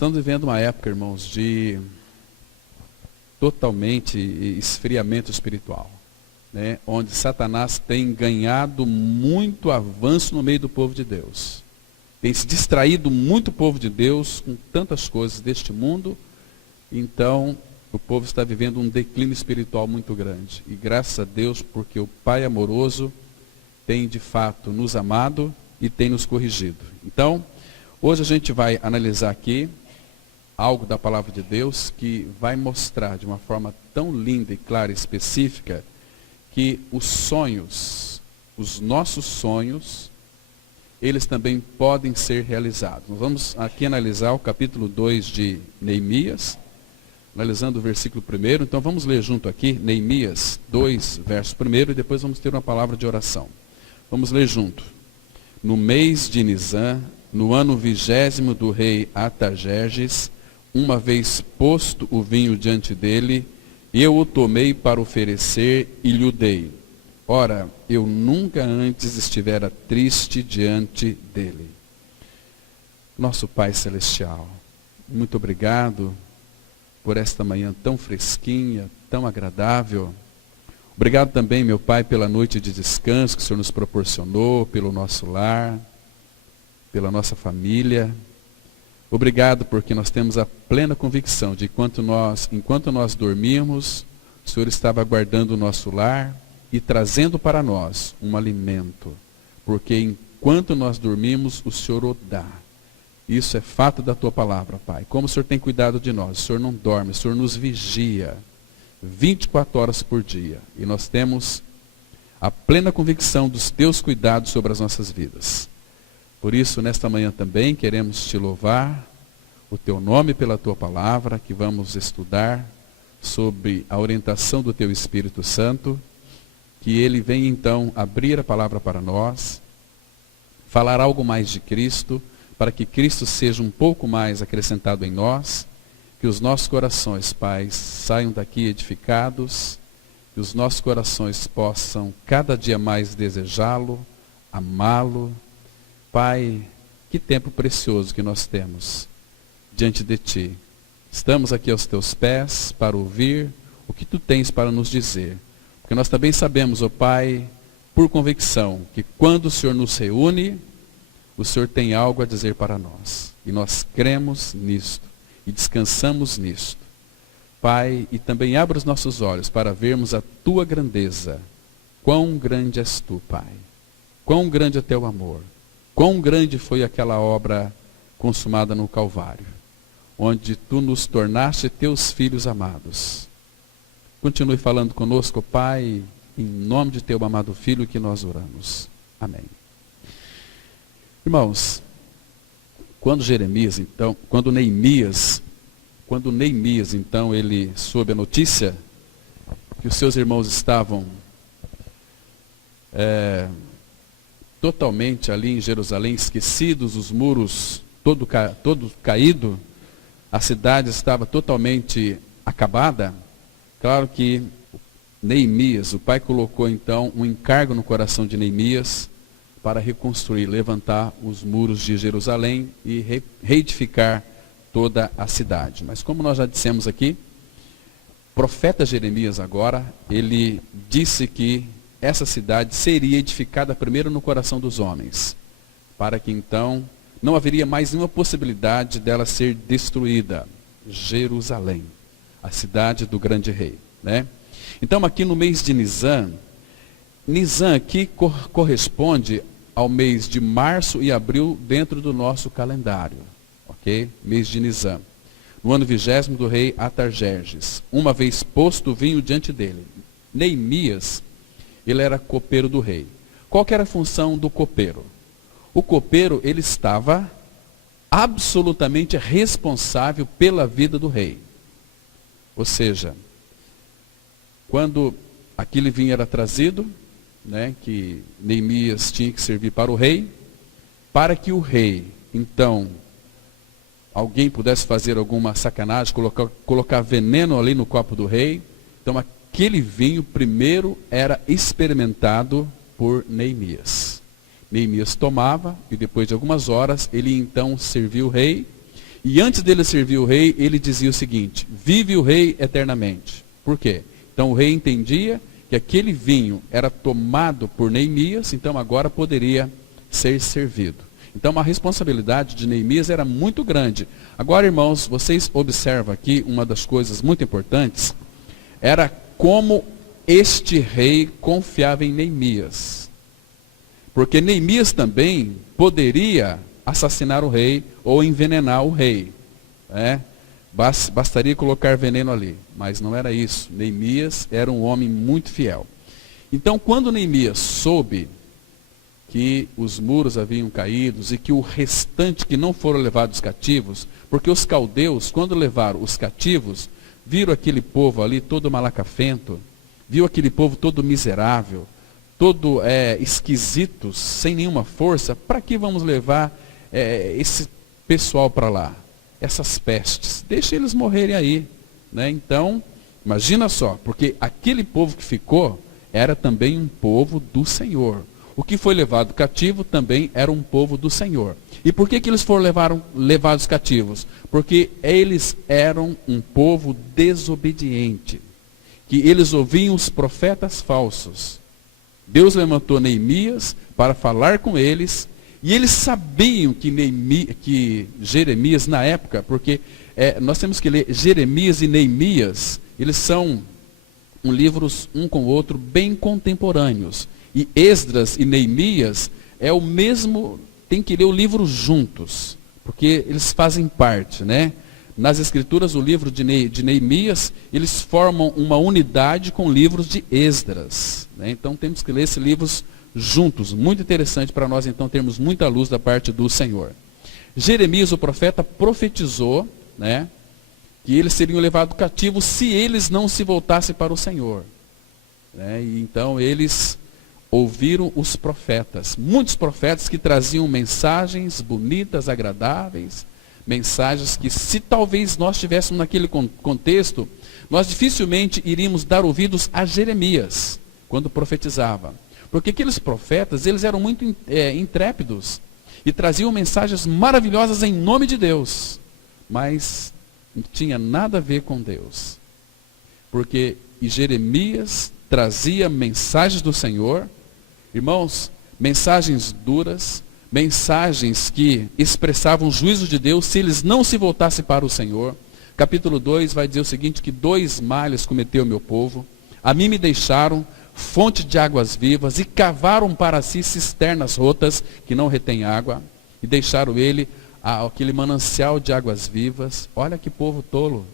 estamos vivendo uma época, irmãos, de totalmente esfriamento espiritual, né? Onde Satanás tem ganhado muito avanço no meio do povo de Deus. Tem se distraído muito o povo de Deus com tantas coisas deste mundo. Então, o povo está vivendo um declínio espiritual muito grande. E graças a Deus, porque o Pai amoroso tem de fato nos amado e tem nos corrigido. Então, hoje a gente vai analisar aqui algo da palavra de Deus que vai mostrar de uma forma tão linda e clara e específica que os sonhos, os nossos sonhos, eles também podem ser realizados. Nós vamos aqui analisar o capítulo 2 de Neemias, analisando o versículo 1. Então vamos ler junto aqui, Neemias 2, verso 1, e depois vamos ter uma palavra de oração. Vamos ler junto. No mês de Nisã, no ano 20º do rei Artajerjes, uma vez posto o vinho diante dele, eu o tomei para oferecer e lhe o dei. Ora, eu nunca antes estivera triste diante dele. Nosso Pai Celestial, muito obrigado por esta manhã tão fresquinha, tão agradável. Obrigado também, meu Pai, pela noite de descanso que o Senhor nos proporcionou, pelo nosso lar, pela nossa família. Obrigado porque nós temos a plena convicção de que enquanto nós dormimos, o Senhor estava guardando o nosso lar e trazendo para nós um alimento. Porque enquanto nós dormimos, o Senhor o dá. Isso é fato da Tua palavra, Pai. Como o Senhor tem cuidado de nós, o Senhor não dorme, o Senhor nos vigia 24 horas por dia. E nós temos a plena convicção dos Teus cuidados sobre as nossas vidas. Por isso, nesta manhã também, queremos Te louvar, o Teu nome pela Tua palavra, que vamos estudar sobre a orientação do Teu Espírito Santo, que Ele venha então abrir a palavra para nós, falar algo mais de Cristo, para que Cristo seja um pouco mais acrescentado em nós, que os nossos corações, Pai, saiam daqui edificados, que os nossos corações possam cada dia mais desejá-lo, amá-lo. Pai, que tempo precioso que nós temos diante de Ti. Estamos aqui aos Teus pés para ouvir o que Tu tens para nos dizer. Porque nós também sabemos, ó Pai, por convicção, que quando o Senhor nos reúne, o Senhor tem algo a dizer para nós. E nós cremos nisto e descansamos nisto. Pai, e também abra os nossos olhos para vermos a Tua grandeza. Quão grande és Tu, Pai. Quão grande é Teu amor. Quão grande foi aquela obra consumada no Calvário, onde Tu nos tornaste Teus filhos amados. Continue falando conosco, Pai, em nome de Teu amado Filho que nós oramos. Amém. Irmãos, quando Neemias, então, ele soube a notícia que os seus irmãos estavam totalmente ali em Jerusalém, esquecidos, os muros todo caído, a cidade estava totalmente acabada. Claro que Neemias, o pai colocou então um encargo no coração de Neemias para reconstruir, levantar os muros de Jerusalém e reedificar toda a cidade. Mas como nós já dissemos aqui, o profeta Jeremias agora, ele disse que essa cidade seria edificada primeiro no coração dos homens, para que então não haveria mais nenhuma possibilidade dela ser destruída. Jerusalém, a cidade do grande rei, né? Então aqui no mês de Nisã aqui corresponde ao mês de março e abril dentro do nosso calendário, ok? Mês de Nisã, no ano 20º do rei Artajerjes, uma vez posto o vinho diante dele. Neemias, ele era copeiro do rei. Qual que era a função do copeiro? O copeiro, ele estava absolutamente responsável pela vida do rei. Ou seja, quando aquele vinho era trazido, né, que Neemias tinha que servir para o rei, para que o rei, então, alguém pudesse fazer alguma sacanagem, colocar veneno ali no copo do rei, então aquele vinho primeiro era experimentado por Neemias. Neemias tomava e depois de algumas horas ele então serviu o rei, E antes dele servir o rei, ele dizia o seguinte: vive o rei eternamente. Por quê? Então o rei entendia que aquele vinho era tomado por Neemias, então agora poderia ser servido. Então a responsabilidade de Neemias era muito grande. Agora, irmãos, vocês observam aqui uma das coisas muito importantes, era como este rei confiava em Neemias. Porque Neemias também poderia assassinar o rei ou envenenar o rei. Bastaria colocar veneno ali, mas não era isso. Neemias era um homem muito fiel. Então, quando Neemias soube que os muros haviam caído e que o restante que não foram levados cativos, porque os caldeus, quando levaram os cativos, viram aquele povo ali todo malacafento, viu aquele povo todo miserável, todo esquisito, sem nenhuma força. Para que vamos levar esse pessoal para lá? Essas pestes, deixa eles morrerem aí, né? Então, imagina só, porque aquele povo que ficou era também um povo do Senhor. O que foi levado cativo também era um povo do Senhor. E por que eles foram levados cativos? Porque eles eram um povo desobediente, que eles ouviam os profetas falsos. Deus levantou Neemias para falar com eles, e eles sabiam que Jeremias, na época, porque nós temos que ler Jeremias e Neemias, eles são livros um com o outro bem contemporâneos. E Esdras e Neemias é o mesmo, tem que ler o livro juntos, porque eles fazem parte, né? Nas escrituras, o livro de Neemias, eles formam uma unidade com livros de Esdras, né? Então temos que ler esses livros juntos. Muito interessante para nós, então, termos muita luz da parte do Senhor. Jeremias, o profeta, profetizou, né, que eles seriam levados cativos se eles não se voltassem para o Senhor, né? E então eles ouviram os profetas, muitos profetas que traziam mensagens bonitas, agradáveis, mensagens que, se talvez nós estivéssemos naquele contexto, nós dificilmente iríamos dar ouvidos a Jeremias, quando profetizava. Porque aqueles profetas, eles eram muito intrépidos, e traziam mensagens maravilhosas em nome de Deus, mas não tinha nada a ver com Deus. Porque Jeremias trazia mensagens do Senhor, irmãos, mensagens duras, mensagens que expressavam o juízo de Deus se eles não se voltassem para o Senhor. Capítulo 2 vai dizer o seguinte, que 2 males cometeu o meu povo, a mim me deixaram fonte de águas vivas, e cavaram para si cisternas rotas, que não retêm água, e deixaram aquele manancial de águas vivas. Olha que povo tolo.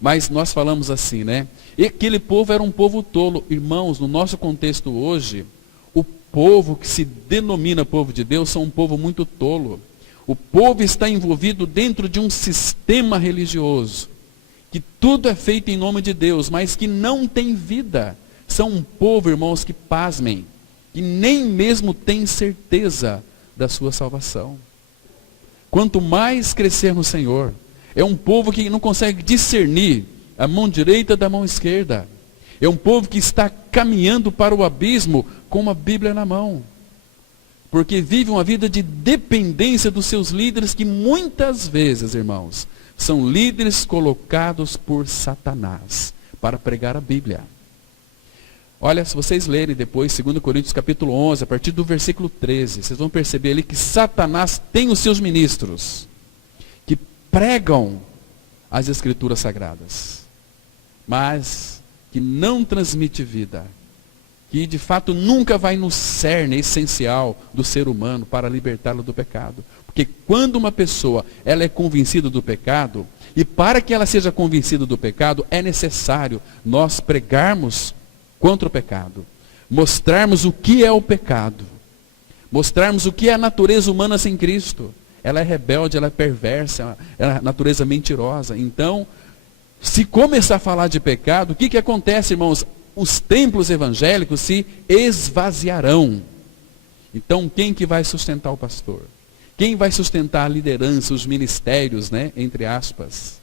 Mas nós falamos assim, né? E aquele povo era um povo tolo. Irmãos, no nosso contexto hoje, o povo que se denomina povo de Deus são um povo muito tolo. O povo está envolvido dentro de um sistema religioso, que tudo é feito em nome de Deus, mas que não tem vida. São um povo, irmãos, que pasmem, que nem mesmo tem certeza da sua salvação. Quanto mais crescer no Senhor, é um povo que não consegue discernir a mão direita da mão esquerda. É um povo que está caminhando para o abismo com uma Bíblia na mão. Porque vive uma vida de dependência dos seus líderes, que muitas vezes, irmãos, são líderes colocados por Satanás para pregar a Bíblia. Olha, se vocês lerem depois, 2 Coríntios capítulo 11, a partir do versículo 13, vocês vão perceber ali que Satanás tem os seus ministros, que pregam as Escrituras Sagradas, mas que não transmite vida, que de fato nunca vai no cerne essencial do ser humano para libertá-lo do pecado. Porque quando uma pessoa ela é convencida do pecado, e para que ela seja convencida do pecado, é necessário nós pregarmos contra o pecado, mostrarmos o que é o pecado, mostrarmos o que é a natureza humana sem Cristo. Ela é rebelde, ela é perversa, ela é natureza mentirosa. Então, se começar a falar de pecado, o que acontece, irmãos? Os templos evangélicos se esvaziarão. Então, quem que vai sustentar o pastor? Quem vai sustentar a liderança, os ministérios, né? Entre aspas.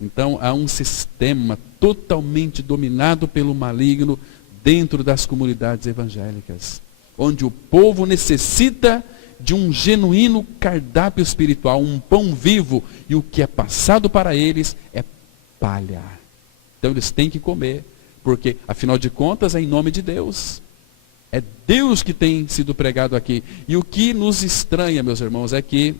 Então, há um sistema totalmente dominado pelo maligno dentro das comunidades evangélicas, onde o povo necessita de um genuíno cardápio espiritual, um pão vivo, e o que é passado para eles é palha. Então eles têm que comer, porque afinal de contas é em nome de Deus. É Deus que tem sido pregado aqui. E o que nos estranha, meus irmãos, é que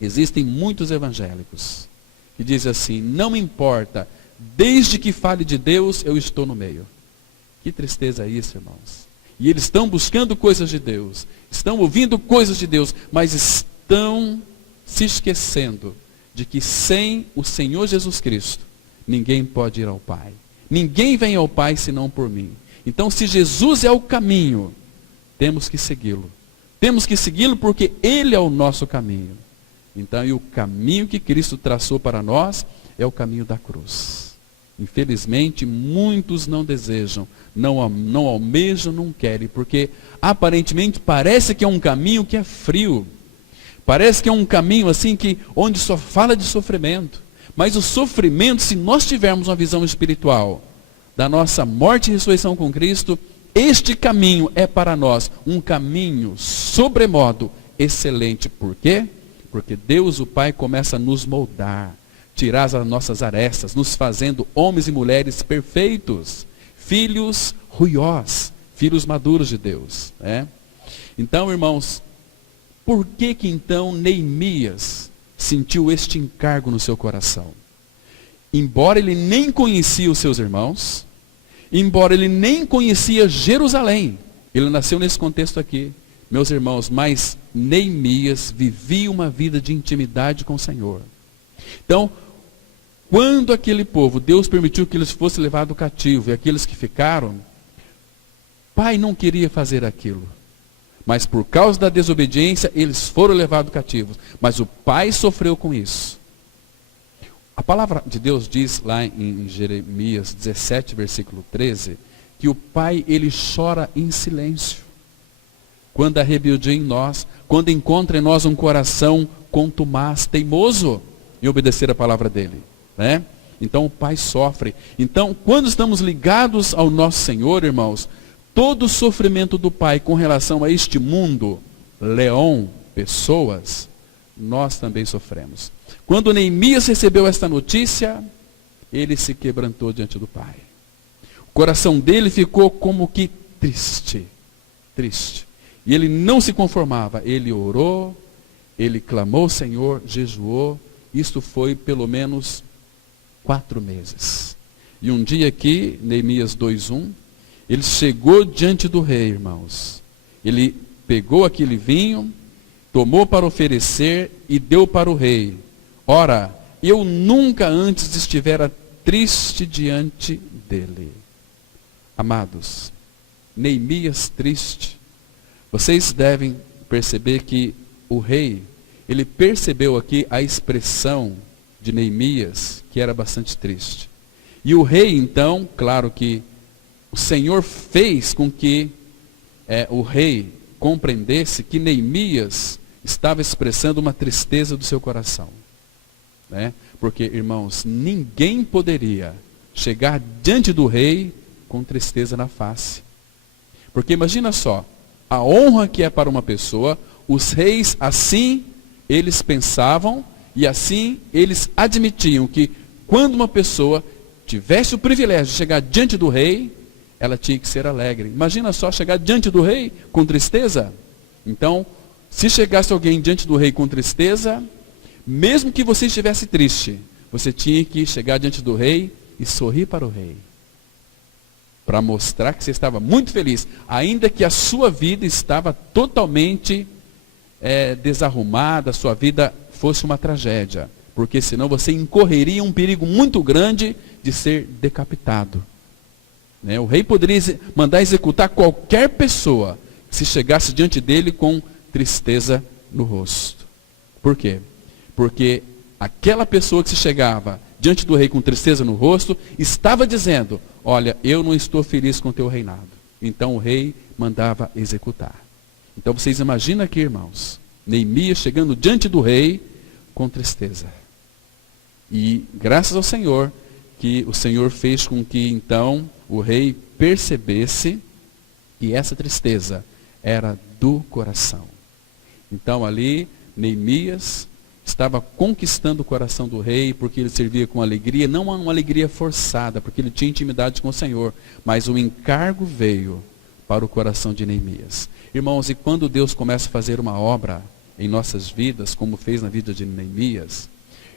existem muitos evangélicos que dizem assim: não importa, desde que fale de Deus, eu estou no meio. Que tristeza é isso, irmãos. E eles estão buscando coisas de Deus, estão ouvindo coisas de Deus, mas estão se esquecendo de que sem o Senhor Jesus Cristo, ninguém pode ir ao Pai. Ninguém vem ao Pai senão por mim. Então, se Jesus é o caminho, temos que segui-lo. Temos que segui-lo porque Ele é o nosso caminho. Então, e o caminho que Cristo traçou para nós é o caminho da cruz. Infelizmente, muitos não desejam, não almejam, não querem, porque aparentemente parece que é um caminho que é frio. Parece que é um caminho assim onde só fala de sofrimento. Mas o sofrimento, se nós tivermos uma visão espiritual da nossa morte e ressurreição com Cristo, este caminho é para nós um caminho sobremodo excelente. Por quê? Porque Deus, o Pai, começa a nos moldar, tirar as nossas arestas, nos fazendo homens e mulheres perfeitos, filhos ruiós, filhos maduros de Deus. Então, irmãos, por que então Neemias sentiu este encargo no seu coração? Embora ele nem conhecia os seus irmãos, embora ele nem conhecia Jerusalém, ele nasceu nesse contexto aqui, meus irmãos, mas Neemias vivia uma vida de intimidade com o Senhor. Então, quando aquele povo, Deus permitiu que eles fossem levados cativo, e aqueles que ficaram, o pai não queria fazer aquilo. Mas por causa da desobediência, eles foram levados cativos. Mas o pai sofreu com isso. A palavra de Deus diz lá em Jeremias 17, versículo 13, que o pai, ele chora em silêncio. Quando há rebeldia em nós, quando encontra em nós um coração contumaz, teimoso em obedecer a palavra dele. Então o pai sofre. Então, quando estamos ligados ao nosso Senhor, irmãos, todo o sofrimento do pai com relação a este mundo, leão, pessoas, nós também sofremos. Quando Neemias recebeu esta notícia, ele se quebrantou diante do pai. O coração dele ficou como que triste. E ele não se conformava. Ele orou, ele clamou ao Senhor, jejuou. Isto foi pelo menos 4 meses. E um dia aqui, Neemias 2:1, ele chegou diante do rei, irmãos. Ele pegou aquele vinho, tomou para oferecer e deu para o rei. Ora, eu nunca antes estivera triste diante dele. Amados, Neemias triste. Vocês devem perceber que o rei, ele percebeu aqui a expressão de Neemias, que era bastante triste. E o rei, então, claro que o Senhor fez com que o rei compreendesse que Neemias estava expressando uma tristeza do seu coração. Porque, irmãos, ninguém poderia chegar diante do rei com tristeza na face. Porque imagina só, a honra que é para uma pessoa, os reis assim, eles pensavam e assim eles admitiam que quando uma pessoa tivesse o privilégio de chegar diante do rei, ela tinha que ser alegre. Imagina só chegar diante do rei com tristeza. Então, se chegasse alguém diante do rei com tristeza, mesmo que você estivesse triste, você tinha que chegar diante do rei e sorrir para o rei. Para mostrar que você estava muito feliz, ainda que a sua vida estava totalmente desarrumada, a sua vida fosse uma tragédia. Porque senão você incorreria um perigo muito grande de ser decapitado. O rei poderia mandar executar qualquer pessoa se chegasse diante dele com tristeza no rosto. Por quê? Porque aquela pessoa que se chegava diante do rei com tristeza no rosto, estava dizendo: olha, eu não estou feliz com o teu reinado. Então o rei mandava executar. Então vocês imaginam aqui, irmãos, Neemias chegando diante do rei com tristeza. E graças ao Senhor, que o Senhor fez com que então o rei percebesse que essa tristeza era do coração. Então ali, Neemias estava conquistando o coração do rei, porque ele servia com alegria, não uma alegria forçada, porque ele tinha intimidade com o Senhor, mas o encargo veio para o coração de Neemias. Irmãos, e quando Deus começa a fazer uma obra em nossas vidas, como fez na vida de Neemias,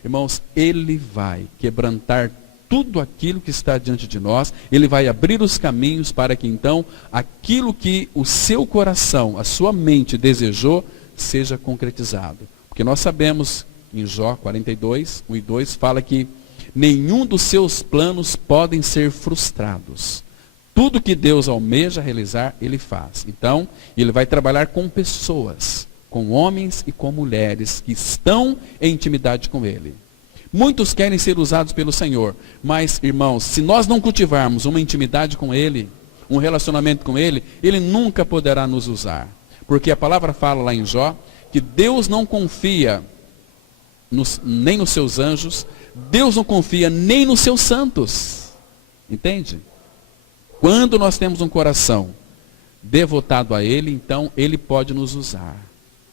irmãos, Ele vai quebrantar tudo aquilo que está diante de nós, Ele vai abrir os caminhos para que então, aquilo que o seu coração, a sua mente desejou, seja concretizado. Porque nós sabemos, em Jó 42, 1 e 2, fala que nenhum dos seus planos podem ser frustrados. Tudo que Deus almeja realizar, Ele faz. Então, Ele vai trabalhar com pessoas, com homens e com mulheres que estão em intimidade com Ele. Muitos querem ser usados pelo Senhor, mas, irmãos, se nós não cultivarmos uma intimidade com Ele, um relacionamento com Ele, Ele nunca poderá nos usar. Porque a palavra fala lá em Jó, que Deus não confia nem nos seus anjos, Deus não confia nem nos seus santos. Entende? Quando nós temos um coração devotado a Ele, então Ele pode nos usar,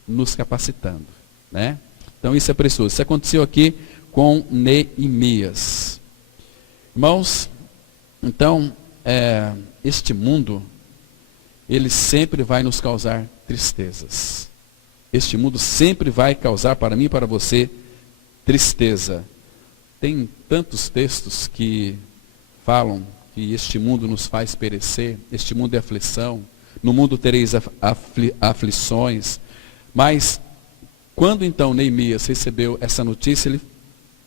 nos capacitando, né? Então isso é precioso. Isso aconteceu aqui com Neemias. Irmãos, então, este mundo, ele sempre vai nos causar tristezas. Este mundo sempre vai causar para mim e para você tristeza. Tem tantos textos que falam que este mundo nos faz perecer, este mundo é aflição, no mundo tereis aflições. Mas, quando então Neemias recebeu essa notícia, ele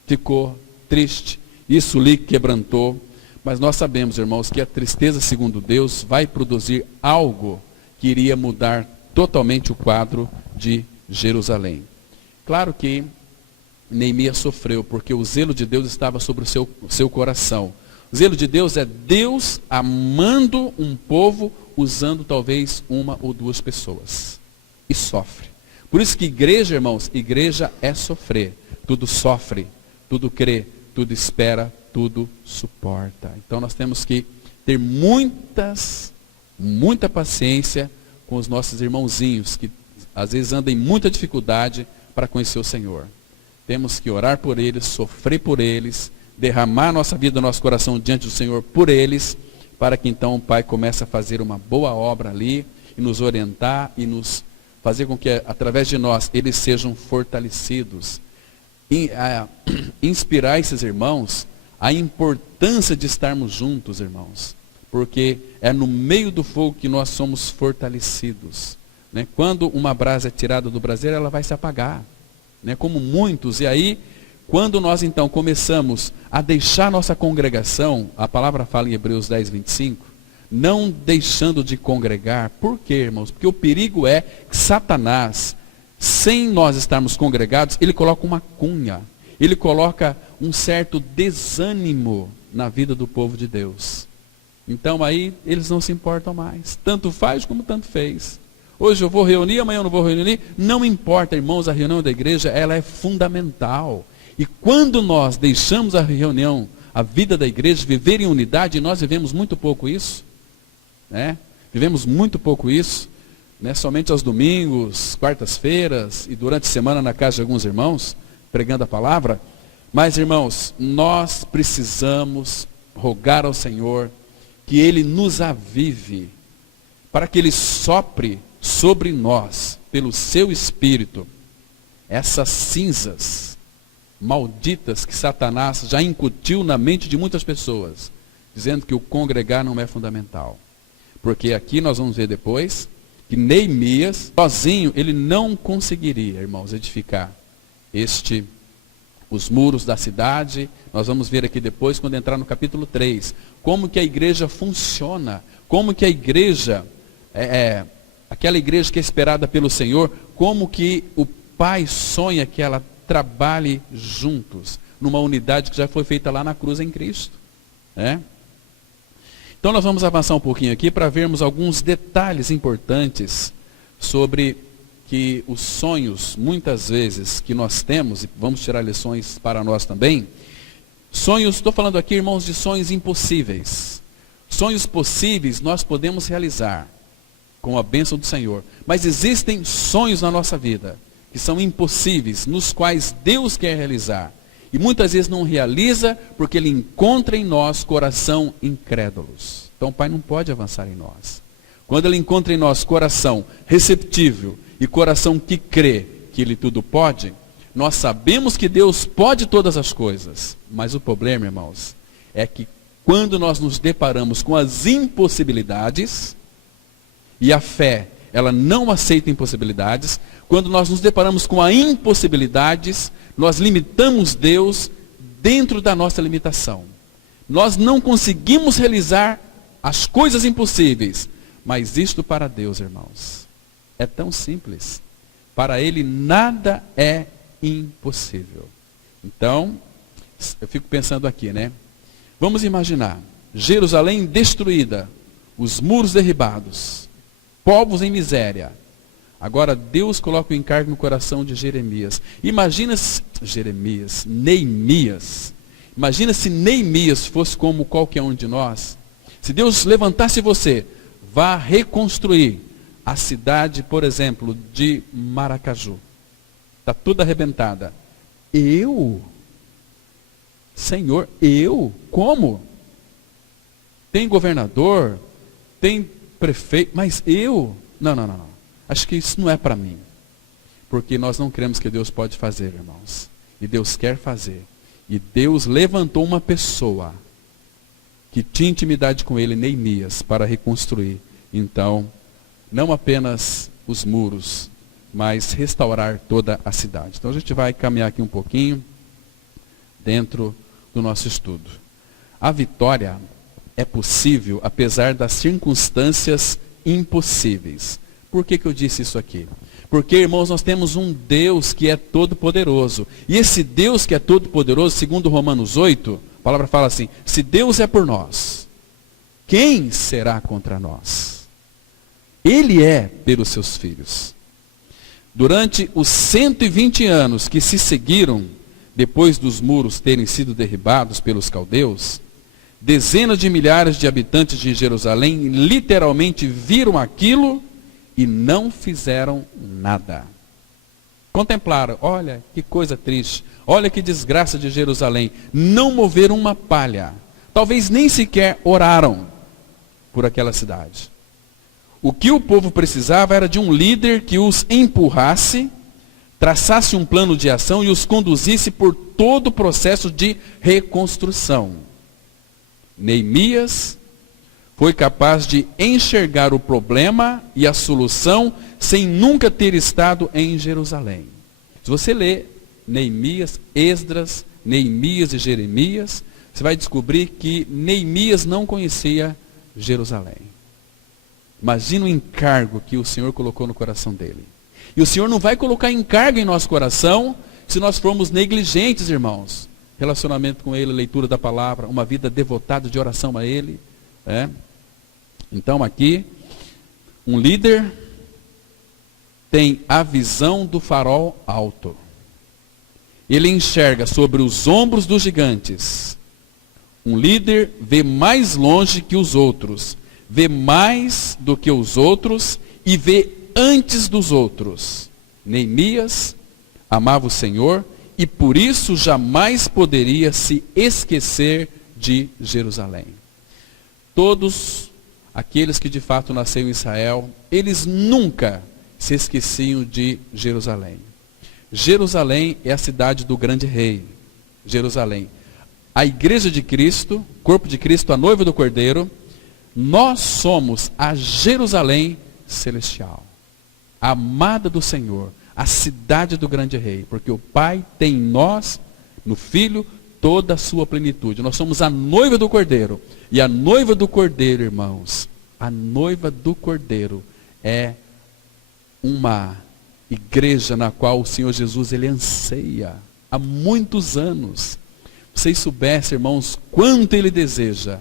ficou triste, isso lhe quebrantou. Mas nós sabemos, irmãos, que a tristeza, segundo Deus, vai produzir algo que iria mudar totalmente o quadro de Jerusalém. Claro que Neemias sofreu, porque o zelo de Deus estava sobre o seu coração. O zelo de Deus é Deus amando um povo, usando talvez uma ou duas pessoas. E sofre. Por isso que igreja, irmãos, igreja é sofrer. Tudo sofre, tudo crê, tudo espera, tudo suporta. Então nós temos que ter muita paciência com os nossos irmãozinhos, que às vezes andam em muita dificuldade para conhecer o Senhor. Temos que orar por eles, sofrer por eles, derramar nossa vida, nosso coração diante do Senhor por eles, para que então o Pai comece a fazer uma boa obra ali, e nos orientar, e nos fazer com que através de nós eles sejam fortalecidos. Inspirar esses irmãos a importância de estarmos juntos, irmãos, porque é no meio do fogo que nós somos fortalecidos, né? Quando uma brasa é tirada do braseiro, ela vai se apagar, né? Como muitos. E aí, quando nós então começamos a deixar nossa congregação, a palavra fala em Hebreus 10, 25, não deixando de congregar. Por quê, irmãos? Porque o perigo é que Satanás, sem nós estarmos congregados, ele coloca uma cunha, ele coloca um certo desânimo na vida do povo de Deus. Então aí eles não se importam mais. Tanto faz como tanto fez. Hoje eu vou reunir, amanhã eu não vou reunir. Não importa, irmãos, a reunião da igreja, ela é fundamental. E quando nós deixamos a reunião, a vida da igreja, viver em unidade, e nós vivemos muito pouco isso, né? Vivemos muito pouco isso, né? Somente aos domingos, quartas-feiras e durante a semana na casa de alguns irmãos, pregando a palavra. Mas, irmãos, nós precisamos rogar ao Senhor que Ele nos avive, para que Ele sopre sobre nós, pelo seu Espírito, essas cinzas malditas que Satanás já incutiu na mente de muitas pessoas, dizendo que o congregar não é fundamental. Porque aqui nós vamos ver depois que Neemias, sozinho, ele não conseguiria, irmãos, edificar os muros da cidade. Nós vamos ver aqui depois, quando entrar no capítulo 3, como que a igreja funciona, como que a igreja, aquela igreja que é esperada pelo Senhor, como que o Pai sonha que ela trabalhe juntos, numa unidade que já foi feita lá na cruz em Cristo. Então nós vamos avançar um pouquinho aqui para vermos alguns detalhes importantes sobre que os sonhos, muitas vezes, que nós temos, e vamos tirar lições para nós também. Sonhos, estou falando aqui, irmãos, de sonhos impossíveis. Sonhos possíveis nós podemos realizar. com a bênção do Senhor. Mas existem sonhos na nossa vida que são impossíveis, nos quais Deus quer realizar. E muitas vezes não realiza porque Ele encontra em nós coração incrédulos. Então o Pai não pode avançar em nós. Quando Ele encontra em nós coração receptível e coração que crê que Ele tudo pode, nós sabemos que Deus pode todas as coisas. Mas o problema, irmãos, é que quando nós nos deparamos com as impossibilidades, e a fé, ela não aceita impossibilidades, quando nós nos deparamos com as impossibilidades, nós limitamos Deus dentro da nossa limitação. Nós não conseguimos realizar as coisas impossíveis, mas isto para Deus, irmãos, é tão simples. Para Ele nada é impossível. Então, eu fico pensando aqui, né? Vamos imaginar, Jerusalém destruída, os muros derribados, povos em miséria. Agora Deus coloca o encargo no coração de Neemias. Imagina se Neemias fosse como qualquer um de nós. Se Deus levantasse você, vá reconstruir a cidade, por exemplo, de Maracaju. Está toda arrebentada. Senhor, como? Tem governador, tem prefeito, mas não. Acho que isso não é para mim. Porque nós não cremos que Deus pode fazer, irmãos. E Deus quer fazer. E Deus levantou uma pessoa que tinha intimidade com ele, Neemias, para reconstruir. Então, não apenas os muros, mas restaurar toda a cidade. Então a gente vai caminhar aqui um pouquinho dentro do nosso estudo. A vitória é possível apesar das circunstâncias impossíveis. Por que eu disse isso aqui? Porque, irmãos, nós temos um Deus que é todo-poderoso. E esse Deus que é todo-poderoso, segundo Romanos 8, a palavra fala assim: se Deus é por nós, quem será contra nós? Ele é pelos seus filhos. Durante os 120 anos que se seguiram, depois dos muros terem sido derribados pelos caldeus, dezenas de milhares de habitantes de Jerusalém literalmente viram aquilo e não fizeram nada. Contemplaram, olha que coisa triste, olha que desgraça de Jerusalém. Não moveram uma palha, talvez nem sequer oraram por aquela cidade. O que o povo precisava era de um líder que os empurrasse, traçasse um plano de ação e os conduzisse por todo o processo de reconstrução. Neemias foi capaz de enxergar o problema e a solução sem nunca ter estado em Jerusalém. Se você ler Neemias, Esdras, Neemias e Jeremias, você vai descobrir que Neemias não conhecia Jerusalém. Imagina o encargo que o Senhor colocou no coração dele. E o Senhor não vai colocar encargo em nosso coração se nós formos negligentes, irmãos. Relacionamento com Ele, leitura da palavra, uma vida devotada de oração a Ele. Então aqui, um líder tem a visão do farol alto. Ele enxerga sobre os ombros dos gigantes. Um líder vê mais longe que os outros, vê mais do que os outros e vê antes dos outros. Neemias amava o Senhor e por isso jamais poderia se esquecer de Jerusalém. Todos aqueles que de fato nasceram em Israel, eles nunca se esqueciam de Jerusalém. Jerusalém é a cidade do grande rei. Jerusalém. A igreja de Cristo, corpo de Cristo, a noiva do Cordeiro, nós somos a Jerusalém celestial. A amada do Senhor, a cidade do grande rei. Porque o Pai tem em nós, no Filho, toda a sua plenitude. Nós somos a noiva do Cordeiro. E a noiva do Cordeiro, irmãos, a noiva do Cordeiro é uma igreja na qual o Senhor Jesus, Ele anseia há muitos anos. Vocês soubessem, irmãos, quanto Ele deseja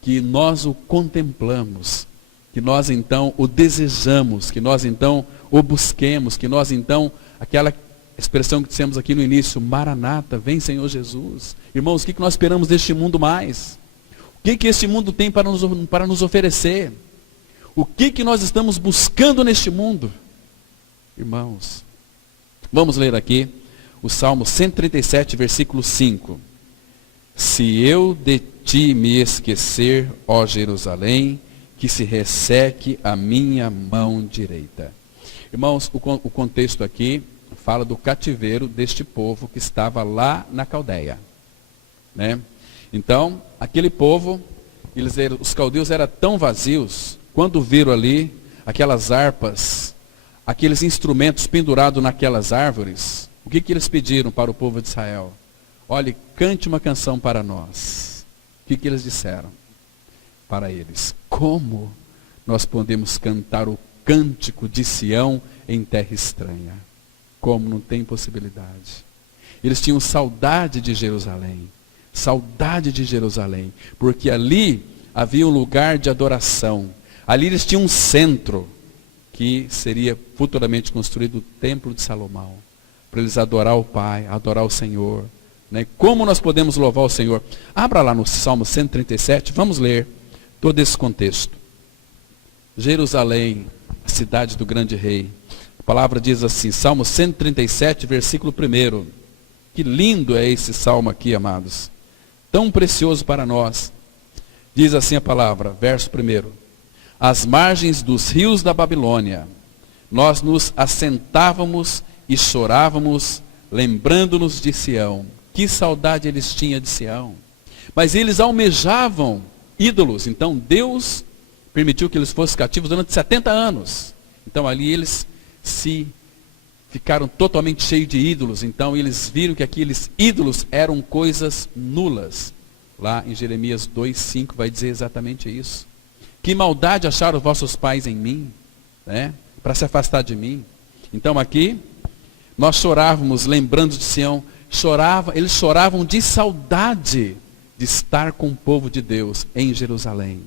que nós o contemplamos, que nós então o desejamos, que nós então o busquemos, que nós então, aquela expressão que dissemos aqui no início, Maranata, vem Senhor Jesus. Irmãos, o que nós esperamos deste mundo mais? O que este mundo tem para nos oferecer? O que nós estamos buscando neste mundo? Irmãos, vamos ler aqui o Salmo 137, versículo 5. Se eu de ti me esquecer, ó Jerusalém, que se resseque a minha mão direita. Irmãos, o contexto aqui fala do cativeiro deste povo que estava lá na Caldeia, né? Então, aquele povo, os caldeus eram tão vazios, quando viram ali aquelas harpas, aqueles instrumentos pendurados naquelas árvores, o que eles pediram para o povo de Israel? Olhe, cante uma canção para nós. O que eles disseram para eles? Como nós podemos cantar o cântico de Sião em terra estranha? Como? Não tem possibilidade. Eles tinham saudade de Jerusalém. Saudade de Jerusalém. Porque ali havia um lugar de adoração. Ali eles tinham um centro que seria futuramente construído o Templo de Salomão. Para eles adorar o Pai, adorar o Senhor. Né? Como nós podemos louvar o Senhor? Abra lá no Salmo 137, vamos ler todo esse contexto. Jerusalém, a cidade do grande rei. A palavra diz assim, Salmo 137, versículo 1. Que lindo é esse salmo aqui, amados. Tão precioso para nós. Diz assim a palavra, verso 1. Às margens dos rios da Babilônia, nós nos assentávamos e chorávamos, lembrando-nos de Sião. Que saudade eles tinham de Sião. Mas eles almejavam ídolos. Então Deus permitiu que eles fossem cativos durante 70 anos. Então ali eles ficaram totalmente cheios de ídolos. Então eles viram que aqueles ídolos eram coisas nulas. Lá em Jeremias 2:5 vai dizer exatamente isso. Que maldade acharam vossos pais em mim, né? Para se afastar de mim. Então aqui nós chorávamos lembrando de Sião. Eles choravam de saudade de estar com o povo de Deus em Jerusalém.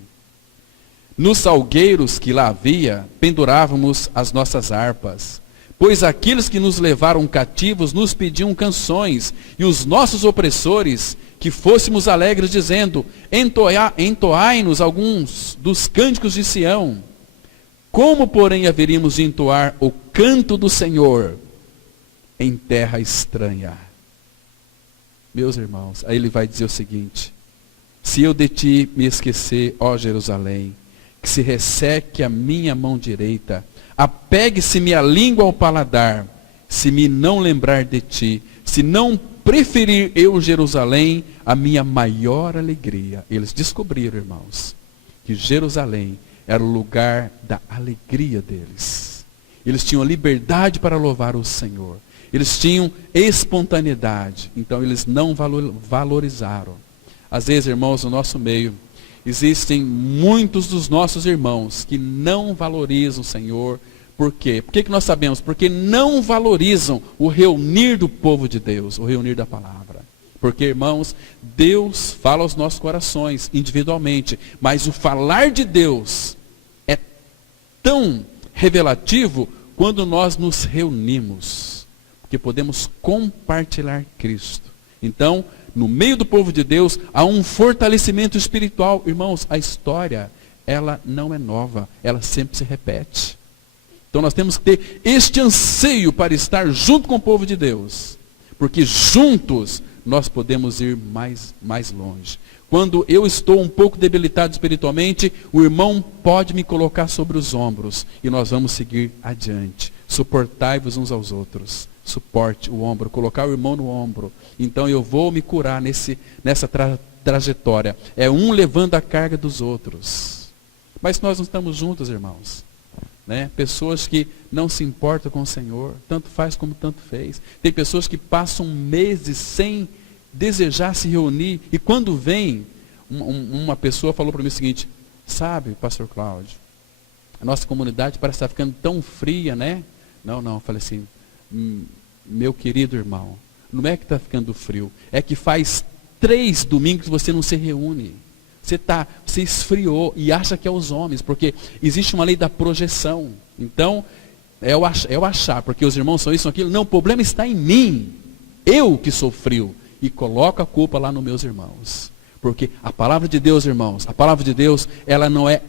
Nos salgueiros que lá havia, pendurávamos as nossas harpas, pois aqueles que nos levaram cativos nos pediam canções, e os nossos opressores que fôssemos alegres, dizendo, entoai-nos alguns dos cânticos de Sião. Como, porém, haveríamos de entoar o canto do Senhor em terra estranha? Meus irmãos, aí ele vai dizer o seguinte, se eu de ti me esquecer, ó Jerusalém, que se resseque a minha mão direita, apegue-se-me a língua ao paladar, se me não lembrar de ti, se não preferir eu Jerusalém, a minha maior alegria. Eles descobriram, irmãos, que Jerusalém era o lugar da alegria deles. Eles tinham liberdade para louvar o Senhor. Eles tinham espontaneidade. Então eles não valorizaram. Às vezes, irmãos, no nosso meio, existem muitos dos nossos irmãos que não valorizam o Senhor. Por quê? Por que nós sabemos? Porque não valorizam o reunir do povo de Deus, o reunir da palavra. Porque, irmãos, Deus fala aos nossos corações individualmente, mas o falar de Deus é tão revelativo quando nós nos reunimos, porque podemos compartilhar Cristo. Então, no meio do povo de Deus, há um fortalecimento espiritual. Irmãos, a história, ela não é nova, ela sempre se repete. Então nós temos que ter este anseio para estar junto com o povo de Deus. Porque juntos nós podemos ir mais longe. Quando eu estou um pouco debilitado espiritualmente, o irmão pode me colocar sobre os ombros. E nós vamos seguir adiante. Suportai-vos uns aos outros. Suporte o ombro, colocar o irmão no ombro. Então eu vou me curar nessa trajetória. É um levando a carga dos outros. Mas nós não estamos juntos, irmãos. Né? Pessoas que não se importam com o Senhor, tanto faz como tanto fez. Tem pessoas que passam meses sem desejar se reunir, e quando vem, uma pessoa falou para mim o seguinte, sabe, pastor Cláudio, a nossa comunidade parece estar ficando tão fria, né? Não, eu falei assim, meu querido irmão, não é que está ficando frio, é que faz 3 domingos que você não se reúne. Você esfriou e acha que é os homens, porque existe uma lei da projeção. Então, é o achar, porque os irmãos são isso ou aquilo. Não, o problema está em mim. Eu que sou frio. E coloco a culpa lá nos meus irmãos. Porque a palavra de Deus, irmãos, a palavra de Deus, ela não é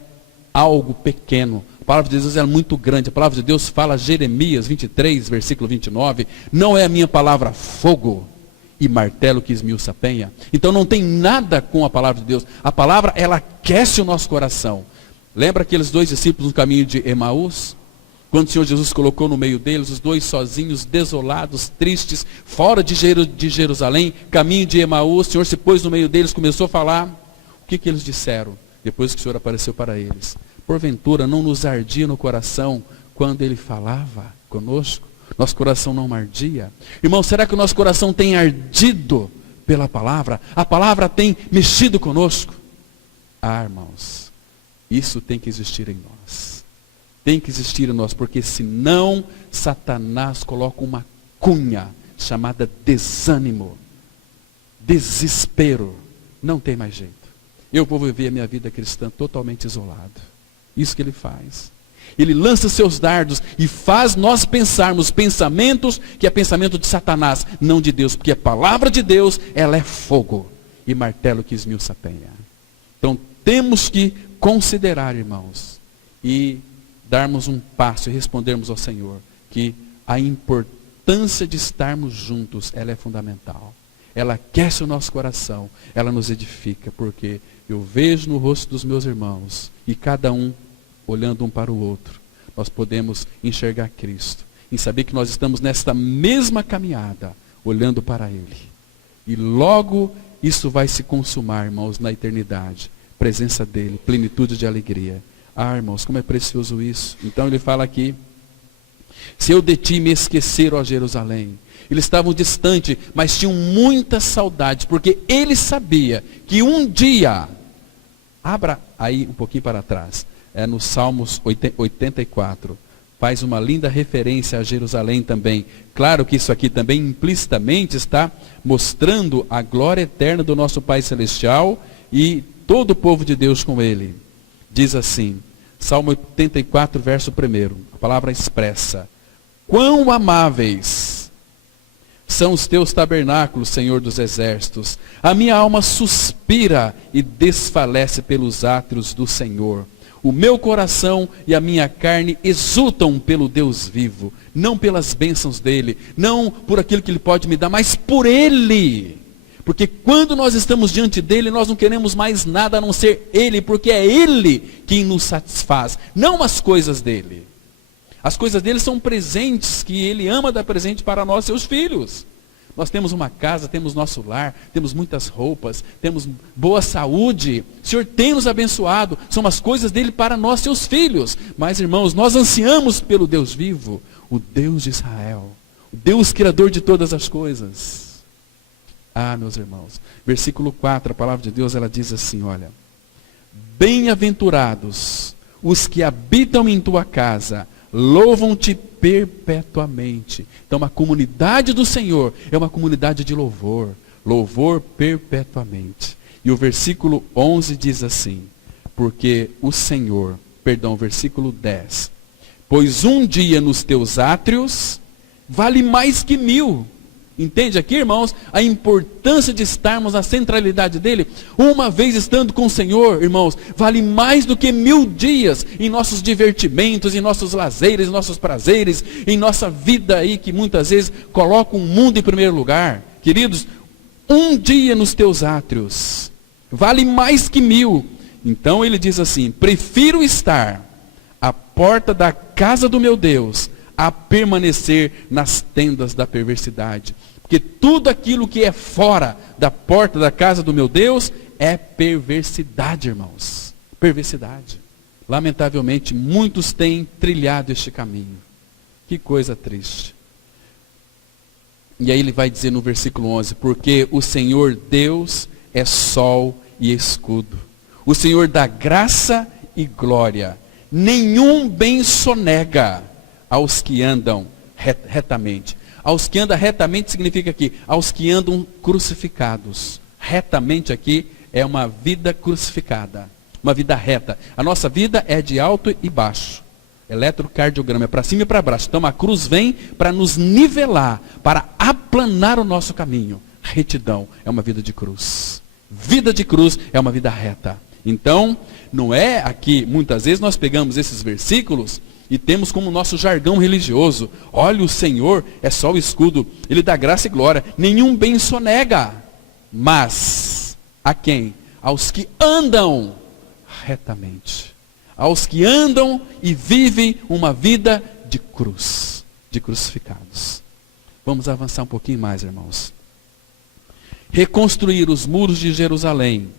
algo pequeno. A palavra de Deus é muito grande. A palavra de Deus fala, Jeremias 23, versículo 29, não é a minha palavra fogo e martelo que esmiuça a penha. Então não tem nada com a palavra de Deus. A palavra, ela aquece o nosso coração. Lembra aqueles 2 discípulos no caminho de Emaús? Quando o Senhor Jesus colocou no meio deles, os 2 sozinhos, desolados, tristes, fora de Jerusalém, caminho de Emaús, o Senhor se pôs no meio deles, começou a falar. O que eles disseram? Depois que o Senhor apareceu para eles. Porventura não nos ardia no coração quando Ele falava conosco? Nosso coração não ardia? Irmão, será que o nosso coração tem ardido pela palavra? A palavra tem mexido conosco? Ah, irmãos, isso tem que existir em nós. Tem que existir em nós, porque senão Satanás coloca uma cunha chamada desânimo, desespero. Não tem mais jeito. Eu vou viver a minha vida cristã totalmente isolado. Isso que ele faz. Ele lança seus dardos e faz nós pensarmos pensamentos que é pensamento de Satanás, não de Deus. Porque a palavra de Deus, ela é fogo e martelo que esmiuça a penha. Então temos que considerar, irmãos, e darmos um passo e respondermos ao Senhor que a importância de estarmos juntos, ela é fundamental. Ela aquece o nosso coração, ela nos edifica, porque eu vejo no rosto dos meus irmãos, e cada um olhando um para o outro, nós podemos enxergar Cristo, e saber que nós estamos nesta mesma caminhada, olhando para Ele. E logo isso vai se consumar, irmãos, na eternidade. Presença dEle, plenitude de alegria. Ah, irmãos, como é precioso isso. Então ele fala aqui, se eu de ti me esquecer, ó Jerusalém. Eles estavam distantes, mas tinham muitas saudades, porque ele sabia que um dia, abra aí um pouquinho para trás, no Salmos 84, faz uma linda referência a Jerusalém também. Claro que isso aqui também implicitamente está mostrando a glória eterna do nosso Pai Celestial e todo o povo de Deus com ele. Diz assim, Salmo 84, verso 1, a palavra expressa: quão amáveis são os teus tabernáculos, Senhor dos exércitos. A minha alma suspira e desfalece pelos átrios do Senhor. O meu coração e a minha carne exultam pelo Deus vivo. Não pelas bênçãos dele, não por aquilo que ele pode me dar, mas por ele. Porque quando nós estamos diante dele, nós não queremos mais nada a não ser ele, porque é ele quem nos satisfaz, não as coisas dele. As coisas dele são presentes que ele ama dar presente para nós, seus filhos. Nós temos uma casa, temos nosso lar, temos muitas roupas, temos boa saúde. O Senhor tem nos abençoado, são as coisas dele para nós, seus filhos. Mas, irmãos, nós ansiamos pelo Deus vivo, o Deus de Israel, o Deus criador de todas as coisas. Ah, meus irmãos, versículo 4, a palavra de Deus, ela diz assim, olha: bem-aventurados os que habitam em tua casa, louvam-te perpetuamente. Então, a comunidade do Senhor é uma comunidade de louvor, louvor perpetuamente. E o versículo 11 diz assim, porque o Senhor, versículo 10, pois um dia nos teus átrios vale mais que 1000. Entende aqui, irmãos, a importância de estarmos na centralidade dele? Uma vez estando com o Senhor, irmãos, vale mais do que 1000 dias em nossos divertimentos, em nossos lazeres, em nossos prazeres, em nossa vida aí que muitas vezes coloca o mundo em primeiro lugar. Queridos, um dia nos teus átrios vale mais que 1000. Então ele diz assim, prefiro estar à porta da casa do meu Deus a permanecer nas tendas da perversidade. Porque tudo aquilo que é fora da porta da casa do meu Deus é perversidade, irmãos. Perversidade. Lamentavelmente, muitos têm trilhado este caminho. Que coisa triste. E aí ele vai dizer no versículo 11, porque o Senhor Deus é sol e escudo. O Senhor dá graça e glória. Nenhum bem sonega aos que andam retamente. Aos que andam retamente significa aqui, aos que andam crucificados. Retamente aqui é uma vida crucificada, uma vida reta. A nossa vida é de alto e baixo. Eletrocardiograma é para cima e para baixo. Então a cruz vem para nos nivelar, para aplanar o nosso caminho. Retidão é uma vida de cruz. Vida de cruz é uma vida reta. Então, não é aqui, muitas vezes nós pegamos esses versículos e temos como nosso jargão religioso. Olha, o Senhor é só o escudo, Ele dá graça e glória, nenhum bem sonega. Mas, a quem? Aos que andam retamente. Aos que andam e vivem uma vida de cruz, de crucificados. Vamos avançar um pouquinho mais, irmãos. Reconstruir os muros de Jerusalém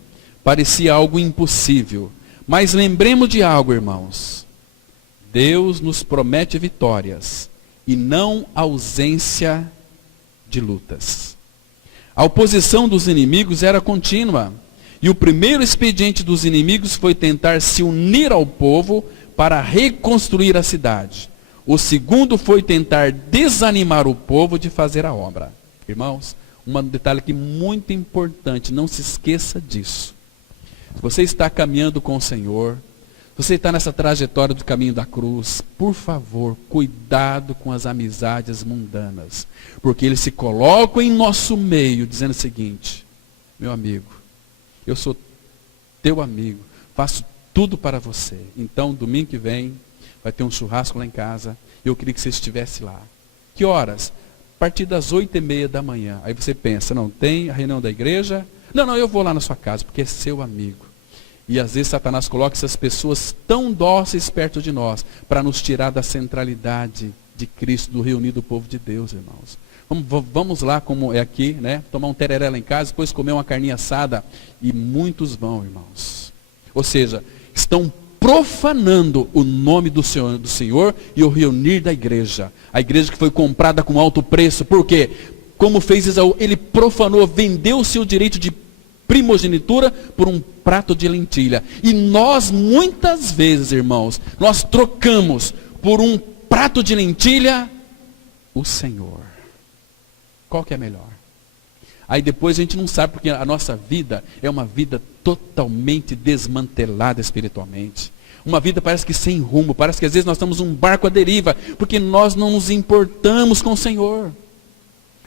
parecia algo impossível. Mas lembremos de algo, irmãos. Deus nos promete vitórias e não ausência de lutas. A oposição dos inimigos era contínua. E o primeiro expediente dos inimigos foi tentar se unir ao povo para reconstruir a cidade. O segundo foi tentar desanimar o povo de fazer a obra. Irmãos, um detalhe aqui muito importante, não se esqueça disso. Você está caminhando com o Senhor, você está nessa trajetória do caminho da cruz, por favor, cuidado com as amizades mundanas, porque eles se colocam em nosso meio, dizendo o seguinte: meu amigo, eu sou teu amigo, faço tudo para você, então domingo que vem vai ter um churrasco lá em casa, eu queria que você estivesse lá. Que horas? A partir das 8h30 da manhã. Aí você pensa, não tem a reunião da igreja? Não, eu vou lá na sua casa, porque é seu amigo. E às vezes Satanás coloca essas pessoas tão dóceis perto de nós, para nos tirar da centralidade de Cristo, do reunido do povo de Deus, irmãos. Vamos lá, como é aqui, né? Tomar um tereré lá em casa, depois comer uma carninha assada. E muitos vão, irmãos. Ou seja, estão profanando o nome do Senhor e o reunir da igreja. A igreja que foi comprada com alto preço. Por quê? Como fez Esaú, ele profanou, vendeu o seu direito de primogenitura por um prato de lentilha. E nós, muitas vezes, irmãos, nós trocamos por um prato de lentilha o Senhor. Qual que é melhor? Aí depois a gente não sabe, porque a nossa vida é uma vida totalmente desmantelada espiritualmente. Uma vida parece que sem rumo, parece que às vezes nós estamos num barco à deriva, porque nós não nos importamos com o Senhor.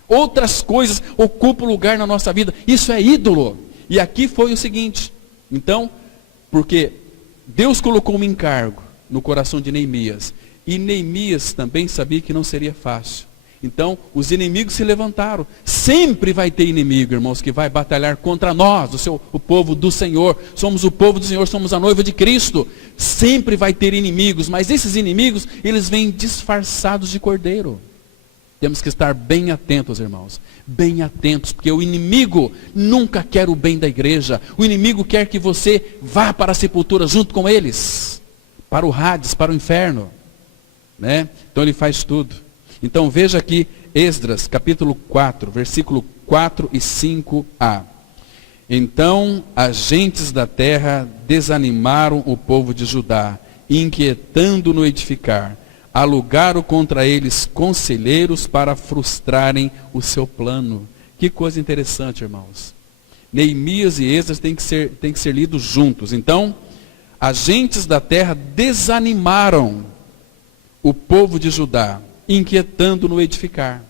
Outras coisas ocupam lugar na nossa vida, isso é ídolo. E aqui foi o seguinte, então, porque Deus colocou um encargo no coração de Neemias, e Neemias também sabia que não seria fácil. Então, os inimigos se levantaram. Sempre vai ter inimigo, irmãos, que vai batalhar contra nós, o povo do Senhor. Somos o povo do Senhor, somos a noiva de Cristo. Sempre vai ter inimigos, mas esses inimigos, eles vêm disfarçados de cordeiro. Temos que estar bem atentos, irmãos. Bem atentos, porque o inimigo nunca quer o bem da igreja. O inimigo quer que você vá para a sepultura junto com eles. Para o Hades, para o inferno. Né? Então ele faz tudo. Então veja aqui Esdras, capítulo 4, versículo 4 e 5a. Então as gentes da terra desanimaram o povo de Judá, inquietando no edificar. Alugaram contra eles conselheiros para frustrarem o seu plano. Que coisa interessante, irmãos. Neemias e Esdras têm que ser lidos juntos. Então, as gentes da terra desanimaram o povo de Judá, inquietando no edificar.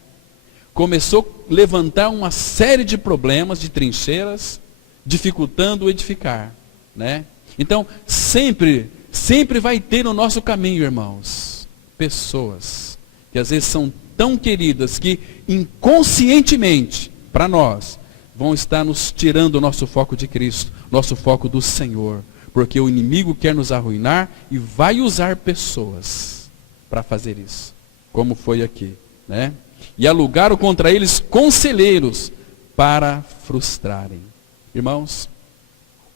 Começou a levantar uma série de problemas, de trincheiras, dificultando o edificar. Né? Então, sempre vai ter no nosso caminho, irmãos, pessoas que às vezes são tão queridas que inconscientemente, para nós, vão estar nos tirando o nosso foco de Cristo, nosso foco do Senhor. Porque o inimigo quer nos arruinar e vai usar pessoas para fazer isso. Como foi aqui, né? E alugaram contra eles conselheiros para frustrarem. Irmãos,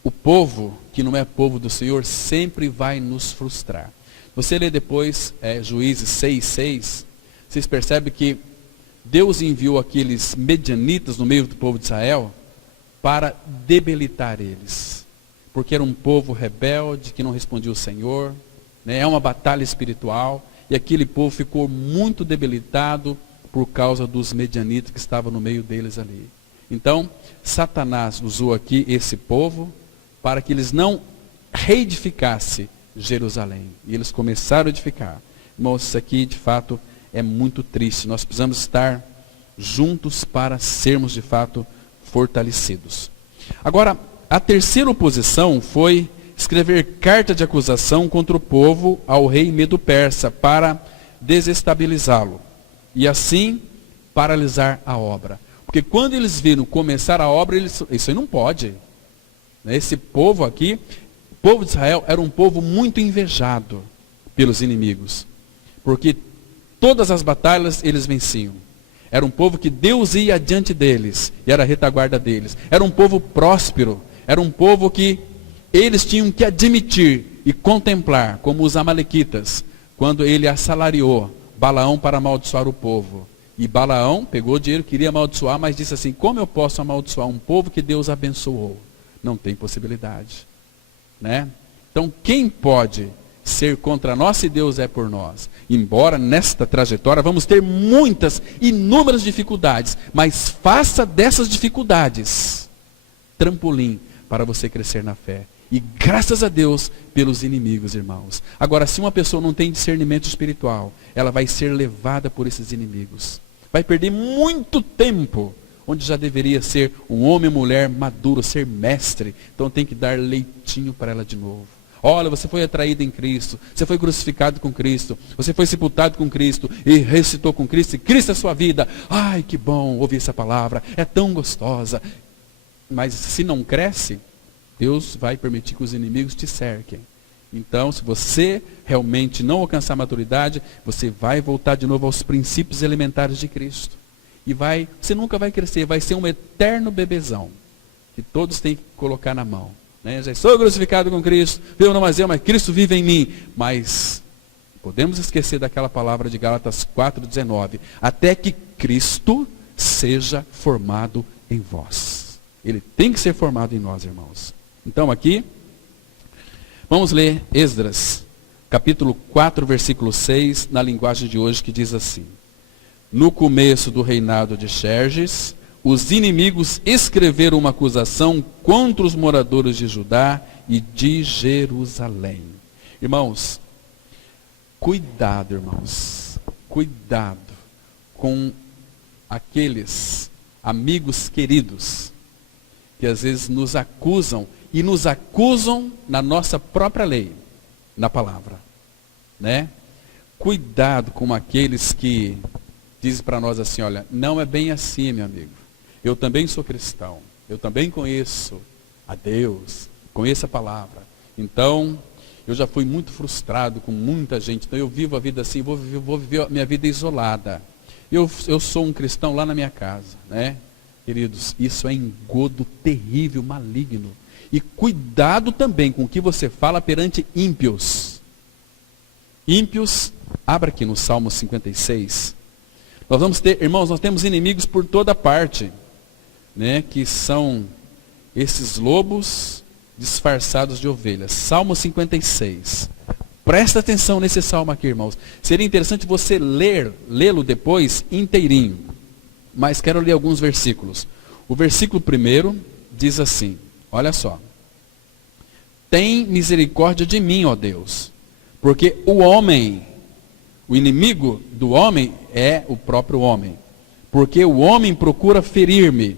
o povo que não é povo do Senhor sempre vai nos frustrar. Você lê depois Juízes 6:6, vocês percebem que Deus enviou aqueles medianitas no meio do povo de Israel para debilitar eles. Porque era um povo rebelde que não respondia ao Senhor, né? É uma batalha espiritual. E aquele povo ficou muito debilitado por causa dos medianitas que estavam no meio deles ali. Então, Satanás usou aqui esse povo para que eles não reedificassem Jerusalém. E eles começaram a edificar. Irmãos, isso aqui de fato é muito triste. Nós precisamos estar juntos para sermos de fato fortalecidos. Agora, a terceira oposição foi escrever carta de acusação contra o povo ao rei Medo-Persa para desestabilizá-lo e assim paralisar a obra. Porque quando eles viram começar a obra, isso aí não pode. Esse povo aqui, o povo de Israel, era um povo muito invejado pelos inimigos. Porque todas as batalhas eles venciam. Era um povo que Deus ia adiante deles e era a retaguarda deles. Era um povo próspero. Era um povo que eles tinham que admitir e contemplar, como os amalequitas, quando ele assalariou Balaão para amaldiçoar o povo. E Balaão pegou o dinheiro, queria amaldiçoar, mas disse assim: como eu posso amaldiçoar um povo que Deus abençoou? Não tem possibilidade. Né? Então quem pode ser contra nós se Deus é por nós? Embora nesta trajetória vamos ter muitas, inúmeras dificuldades, mas faça dessas dificuldades trampolim para você crescer na fé. E graças a Deus pelos inimigos, irmãos. Agora, se uma pessoa não tem discernimento espiritual, ela vai ser levada por esses inimigos. Vai perder muito tempo, onde já deveria ser um homem ou mulher maduro, ser mestre. Então tem que dar leitinho para ela de novo. Olha, você foi atraído em Cristo, você foi crucificado com Cristo, você foi sepultado com Cristo e ressuscitou com Cristo, e Cristo é a sua vida. Ai, que bom ouvir essa palavra, é tão gostosa. Mas se não cresce, Deus vai permitir que os inimigos te cerquem. Então, se você realmente não alcançar a maturidade, você vai voltar de novo aos princípios elementares de Cristo. E você nunca vai crescer, vai ser um eterno bebezão, que todos têm que colocar na mão. Né? Já sou crucificado com Cristo, vivo não mais eu, mas Cristo vive em mim. Mas podemos esquecer daquela palavra de Gálatas 4,19. Até que Cristo seja formado em vós. Ele tem que ser formado em nós, irmãos. Então aqui, vamos ler Esdras, capítulo 4, versículo 6, na linguagem de hoje, que diz assim: no começo do reinado de Xerxes, os inimigos escreveram uma acusação contra os moradores de Judá e de Jerusalém. Irmãos, cuidado, irmãos, cuidado com aqueles amigos queridos que às vezes nos acusam, e nos acusam na nossa própria lei, na palavra. Né? Cuidado com aqueles que dizem para nós assim: olha, não é bem assim, meu amigo. Eu também sou cristão, eu também conheço a Deus, conheço a palavra. Então, eu já fui muito frustrado com muita gente, então eu vivo a vida assim, vou viver a minha vida isolada. Eu sou um cristão lá na minha casa, né? Queridos, isso é engodo terrível, maligno. E cuidado também com o que você fala perante ímpios. Ímpios, abra aqui no Salmo 56. Nós vamos ter, irmãos, nós temos inimigos por toda parte, né, que são esses lobos disfarçados de ovelhas. Salmo 56. Presta atenção nesse salmo aqui, irmãos. Seria interessante você lê-lo depois inteirinho. Mas quero ler alguns versículos. O versículo 1 diz assim, olha só: tem misericórdia de mim, ó Deus, porque o inimigo do homem é o próprio homem. Porque o homem procura ferir-me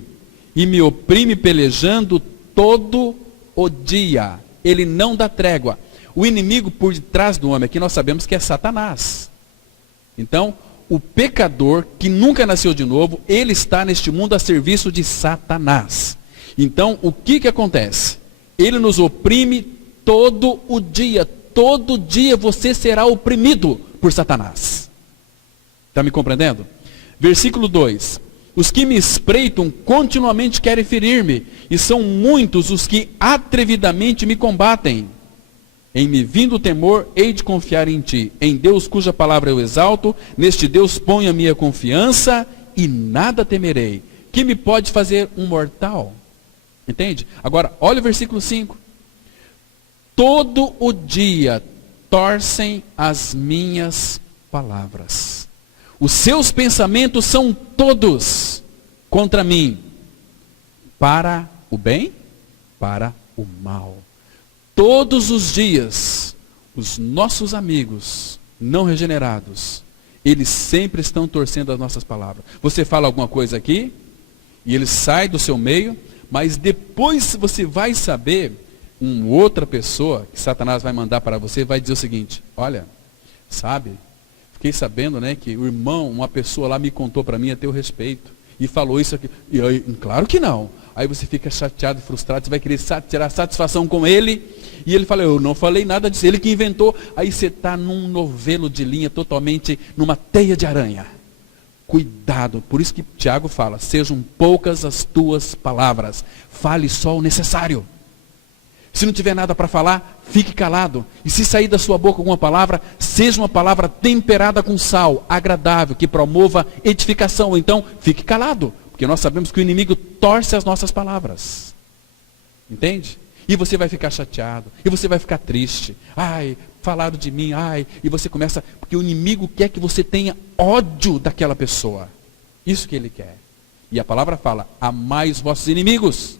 e me oprime pelejando todo o dia. Ele não dá trégua. O inimigo por detrás do homem aqui nós sabemos que é Satanás. Então, o pecador que nunca nasceu de novo, ele está neste mundo a serviço de Satanás. Então, o que acontece? Ele nos oprime todo o dia. Todo dia você será oprimido por Satanás. Está me compreendendo? Versículo 2. Os que me espreitam continuamente querem ferir-me, e são muitos os que atrevidamente me combatem. Em me vindo o temor, hei de confiar em ti. Em Deus cuja palavra eu exalto, neste Deus ponho a minha confiança, e nada temerei. Que me pode fazer um mortal? Entende? Agora, olha o versículo 5. Todo o dia torcem as minhas palavras. Os seus pensamentos são todos contra mim. Para o bem, para o mal. Todos os dias, os nossos amigos não regenerados, eles sempre estão torcendo as nossas palavras. Você fala alguma coisa aqui, e ele sai do seu meio Mas depois você vai saber, uma outra pessoa que Satanás vai mandar para você, vai dizer o seguinte: olha, sabe, fiquei sabendo, né, que o irmão, uma pessoa lá me contou para mim a teu respeito, e falou isso aqui. E aí, claro que não. Aí você fica chateado, frustrado, você vai querer tirar satisfação com ele, e ele fala: eu não falei nada disso, ele que inventou. Aí você está num novelo de linha, totalmente numa teia de aranha. Cuidado, por isso que Tiago fala: sejam poucas as tuas palavras, fale só o necessário. Se não tiver nada para falar, fique calado. E se sair da sua boca alguma palavra, seja uma palavra temperada com sal, agradável, que promova edificação. Então, fique calado, porque nós sabemos que o inimigo torce as nossas palavras. Entende? E você vai ficar chateado, e você vai ficar triste. Ai, falaram de mim, ai. E você começa, porque o inimigo quer que você tenha ódio daquela pessoa. Isso que ele quer. E a palavra fala: amai os vossos inimigos.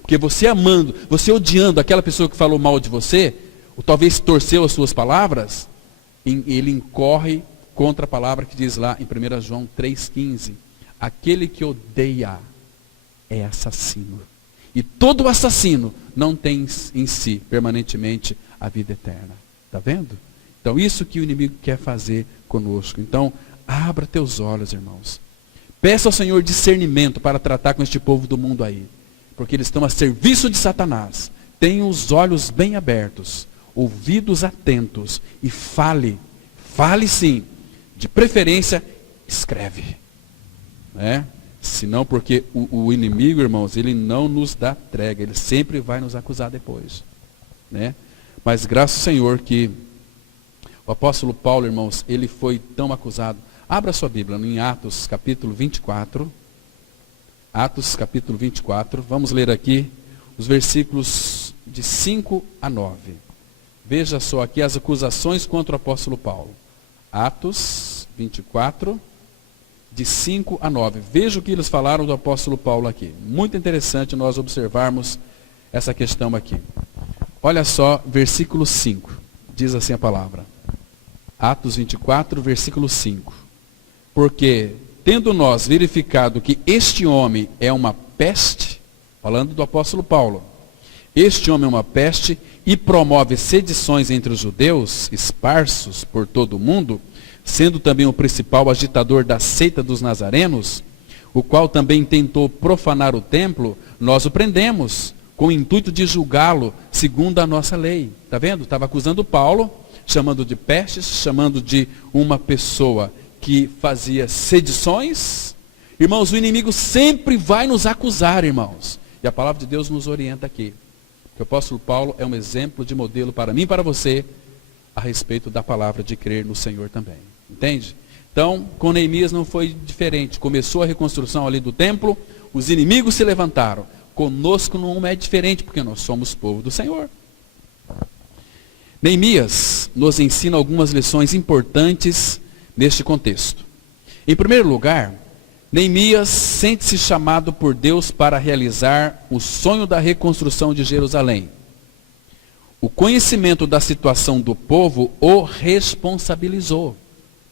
Porque você amando, você odiando aquela pessoa que falou mal de você, ou talvez torceu as suas palavras, ele incorre contra a palavra que diz lá em 1 João 3,15. Aquele que odeia é assassino. E todo assassino não tem em si permanentemente a vida eterna. Está vendo? Então isso que o inimigo quer fazer conosco. Então, abra teus olhos, irmãos. Peça ao Senhor discernimento para tratar com este povo do mundo aí. Porque eles estão a serviço de Satanás. Tenha os olhos bem abertos, ouvidos atentos, e fale sim. De preferência, escreve. Né? Senão, porque o inimigo, irmãos, ele não nos dá trégua, ele sempre vai nos acusar depois. Né? Mas graças ao Senhor que o apóstolo Paulo, irmãos, ele foi tão acusado. Abra sua Bíblia em Atos capítulo 24. Atos capítulo 24, vamos ler aqui os versículos de 5 a 9. Veja só aqui as acusações contra o apóstolo Paulo. Atos 24, de 5 a 9. Veja o que eles falaram do apóstolo Paulo aqui. Muito interessante nós observarmos essa questão aqui. Olha só, versículo 5. Diz assim a palavra. Atos 24, versículo 5. Porque, tendo nós verificado que este homem é uma peste, falando do apóstolo Paulo, este homem é uma peste e promove sedições entre os judeus, esparsos por todo o mundo, sendo também o principal agitador da seita dos nazarenos, o qual também tentou profanar o templo, nós o prendemos, com o intuito de julgá-lo segundo a nossa lei. Está vendo? Estava acusando Paulo, chamando de pestes, chamando de uma pessoa que fazia sedições. Irmãos, o inimigo sempre vai nos acusar, irmãos. E a palavra de Deus nos orienta aqui. Que o apóstolo Paulo é um exemplo de modelo para mim e para você, a respeito da palavra de crer no Senhor também. Entende? Então, com Neemias não foi diferente. Começou a reconstrução ali do templo, os inimigos se levantaram. Conosco não é diferente, porque nós somos povo do Senhor. Neemias nos ensina algumas lições importantes neste contexto. Em primeiro lugar, Neemias sente-se chamado por Deus para realizar o sonho da reconstrução de Jerusalém. O conhecimento da situação do povo o responsabilizou.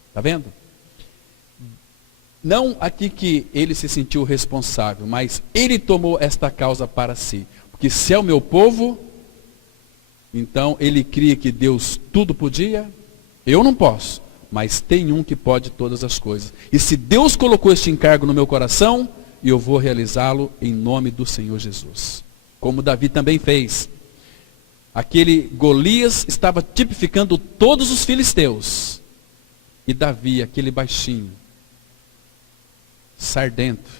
Está vendo? Não aqui que ele se sentiu responsável, mas ele tomou esta causa para si. Porque se é o meu povo, então ele cria que Deus tudo podia, eu não posso. Mas tem um que pode todas as coisas. E se Deus colocou este encargo no meu coração, eu vou realizá-lo em nome do Senhor Jesus. Como Davi também fez. Aquele Golias estava tipificando todos os filisteus. E Davi, aquele baixinho, sardento,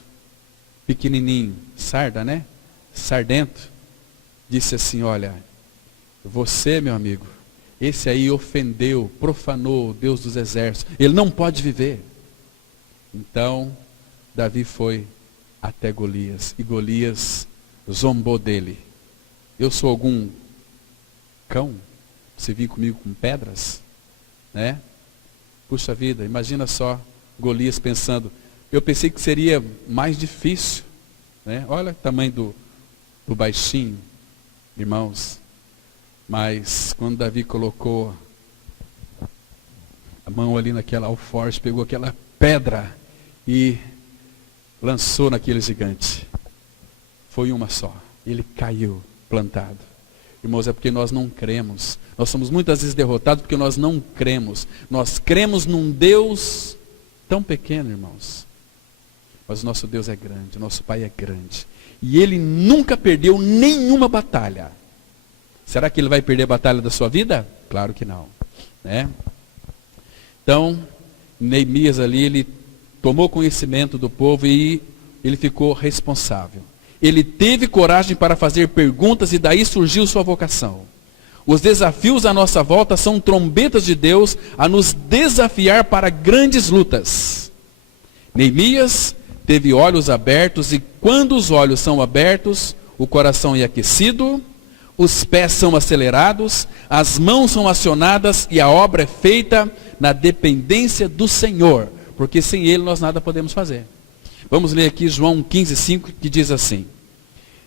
pequenininho, sarda, né? Sardento, disse assim: olha, você, meu amigo, esse aí ofendeu, profanou o Deus dos exércitos. Ele não pode viver. Então, Davi foi até Golias. E Golias zombou dele. Eu sou algum cão? Você vir comigo com pedras? Né? Puxa vida, imagina só Golias pensando. Eu pensei que seria mais difícil. Né? Olha o tamanho do baixinho, irmãos. Mas quando Davi colocou a mão ali naquela alforje, pegou aquela pedra e lançou naquele gigante. foi uma só. Ele caiu plantado. Irmãos, é porque nós não cremos. Nós somos muitas vezes derrotados porque nós não cremos. Nós cremos num Deus tão pequeno, irmãos. Mas o nosso Deus é grande, o nosso Pai é grande. E Ele nunca perdeu nenhuma batalha. Será que Ele vai perder a batalha da sua vida? Claro que não. Né? Então, Neemias ali, ele tomou conhecimento do povo e ele ficou responsável. Ele teve coragem para fazer perguntas e daí surgiu sua vocação. Os desafios à nossa volta são trombetas de Deus a nos desafiar para grandes lutas. Neemias teve olhos abertos e quando os olhos são abertos, o coração é aquecido, os pés são acelerados, as mãos são acionadas e a obra é feita na dependência do Senhor, porque sem Ele nós nada podemos fazer. Vamos ler aqui João 15:5, que diz assim: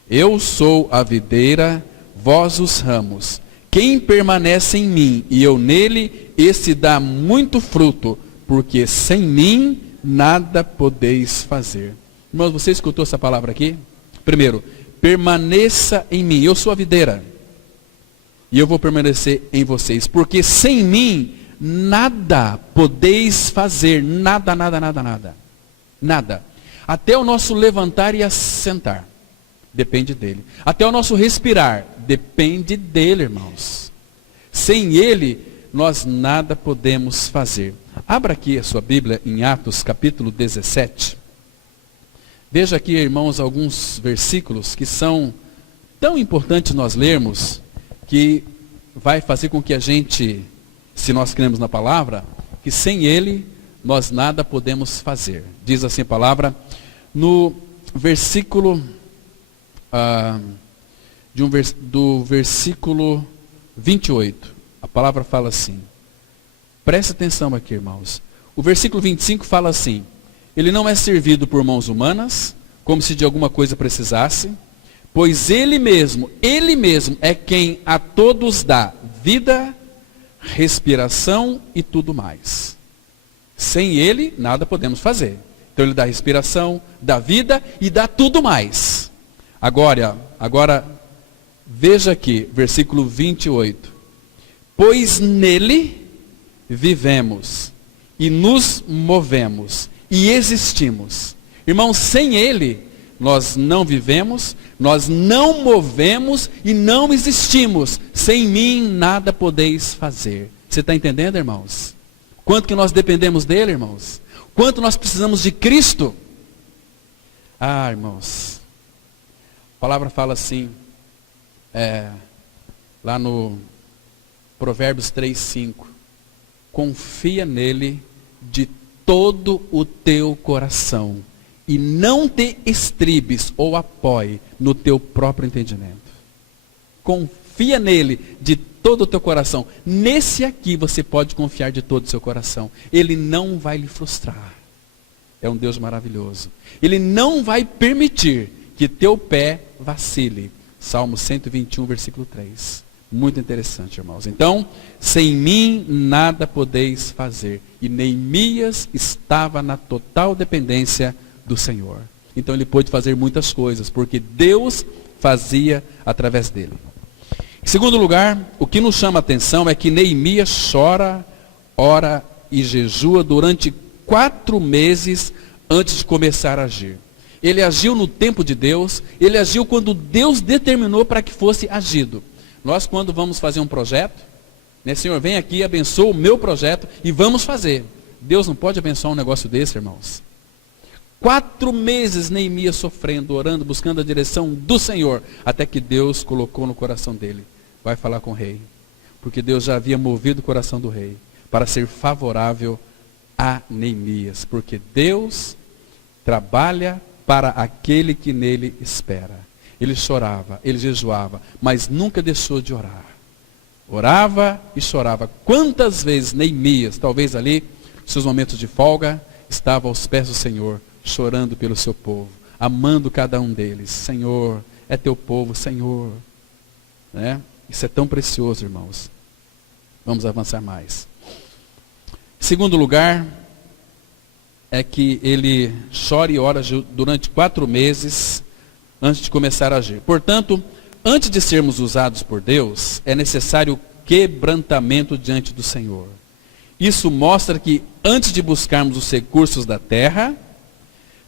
Eu sou a videira, vós os ramos. Quem permanece em mim e eu nele, esse dá muito fruto, porque sem mim nada podeis fazer. Irmãos, você escutou essa palavra aqui? Primeiro, permaneça em mim. Eu sou a videira. E eu vou permanecer em vocês. Porque sem mim, nada podeis fazer. Nada, nada, nada, nada. Nada. Até o nosso levantar e assentar. Depende dele. Até o nosso respirar. Depende dele, irmãos. Sem ele, nós nada podemos fazer. Abra aqui a sua Bíblia em Atos capítulo 17. Veja aqui, irmãos, alguns versículos que são tão importantes nós lermos, que vai fazer com que a gente, se nós cremos na palavra, que sem ele nós nada podemos fazer. Diz assim a palavra, no versículo, do versículo 28, a palavra fala assim, presta atenção aqui, irmãos. O versículo 25 fala assim, ele não é servido por mãos humanas, como se de alguma coisa precisasse, pois ele mesmo é quem a todos dá vida, respiração e tudo mais. Sem ele, nada podemos fazer. Então ele dá respiração, dá vida e dá tudo mais. Agora, veja aqui, versículo 28. Pois nele vivemos e nos movemos e existimos. Irmãos, sem ele, nós não vivemos, nós não movemos e não existimos. Sem mim, nada podeis fazer. Você está entendendo, irmãos? Quanto que nós dependemos dele, irmãos? Quanto nós precisamos de Cristo? Ah, irmãos, a palavra fala assim, lá no Provérbios 3:5, confia nele de todo o teu coração e não te estribes ou apoie no teu próprio entendimento. Confia nele de todo o teu coração. Nesse aqui você pode confiar de todo o seu coração. Ele não vai lhe frustrar. É um Deus maravilhoso. Ele não vai permitir que teu pé vacile. Salmo 121, versículo 3. Muito interessante, irmãos. Então, sem mim nada podeis fazer. E Neemias estava na total dependência do Senhor. Então ele pôde fazer muitas coisas, porque Deus fazia através dele. Em segundo lugar, o que nos chama a atenção é que Neemias chora, ora e jejua durante 4 meses antes de começar a agir. Ele agiu no tempo de Deus, ele agiu quando Deus determinou para que fosse agido. Nós, quando vamos fazer um projeto, né, Senhor, vem aqui, abençoa o meu projeto e vamos fazer. Deus não pode abençoar um negócio desse, irmãos. 4 meses Neemias sofrendo, orando, buscando a direção do Senhor, até que Deus colocou no coração dele, vai falar com o rei. Porque Deus já havia movido o coração do rei, para ser favorável a Neemias. Porque Deus trabalha para aquele que nele espera. Ele chorava, ele jejuava, mas nunca deixou de orar. Orava e chorava. Quantas vezes Neemias, talvez ali, seus momentos de folga, estava aos pés do Senhor, chorando pelo seu povo, amando cada um deles. Senhor, é teu povo, Senhor. Né? Isso é tão precioso, irmãos. Vamos avançar mais. Segundo lugar, é que ele chora e ora durante 4 meses antes de começar a agir. Portanto, antes de sermos usados por Deus, é necessário quebrantamento diante do Senhor. Isso mostra que antes de buscarmos os recursos da terra,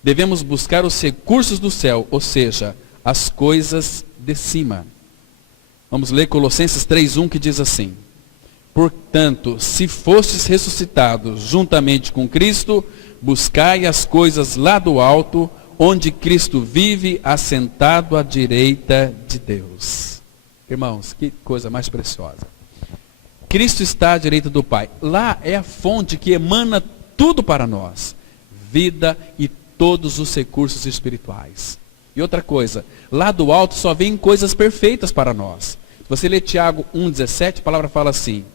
devemos buscar os recursos do céu, ou seja, as coisas de cima. Vamos ler Colossenses 3:1, que diz assim: portanto, se fostes ressuscitados juntamente com Cristo, buscai as coisas lá do alto, onde Cristo vive, assentado à direita de Deus. Irmãos, que coisa mais preciosa. Cristo está à direita do Pai. Lá é a fonte que emana tudo para nós. Vida e todos os recursos espirituais. E outra coisa, lá do alto só vem coisas perfeitas para nós. Se você lê Tiago 1,17, a palavra fala assim: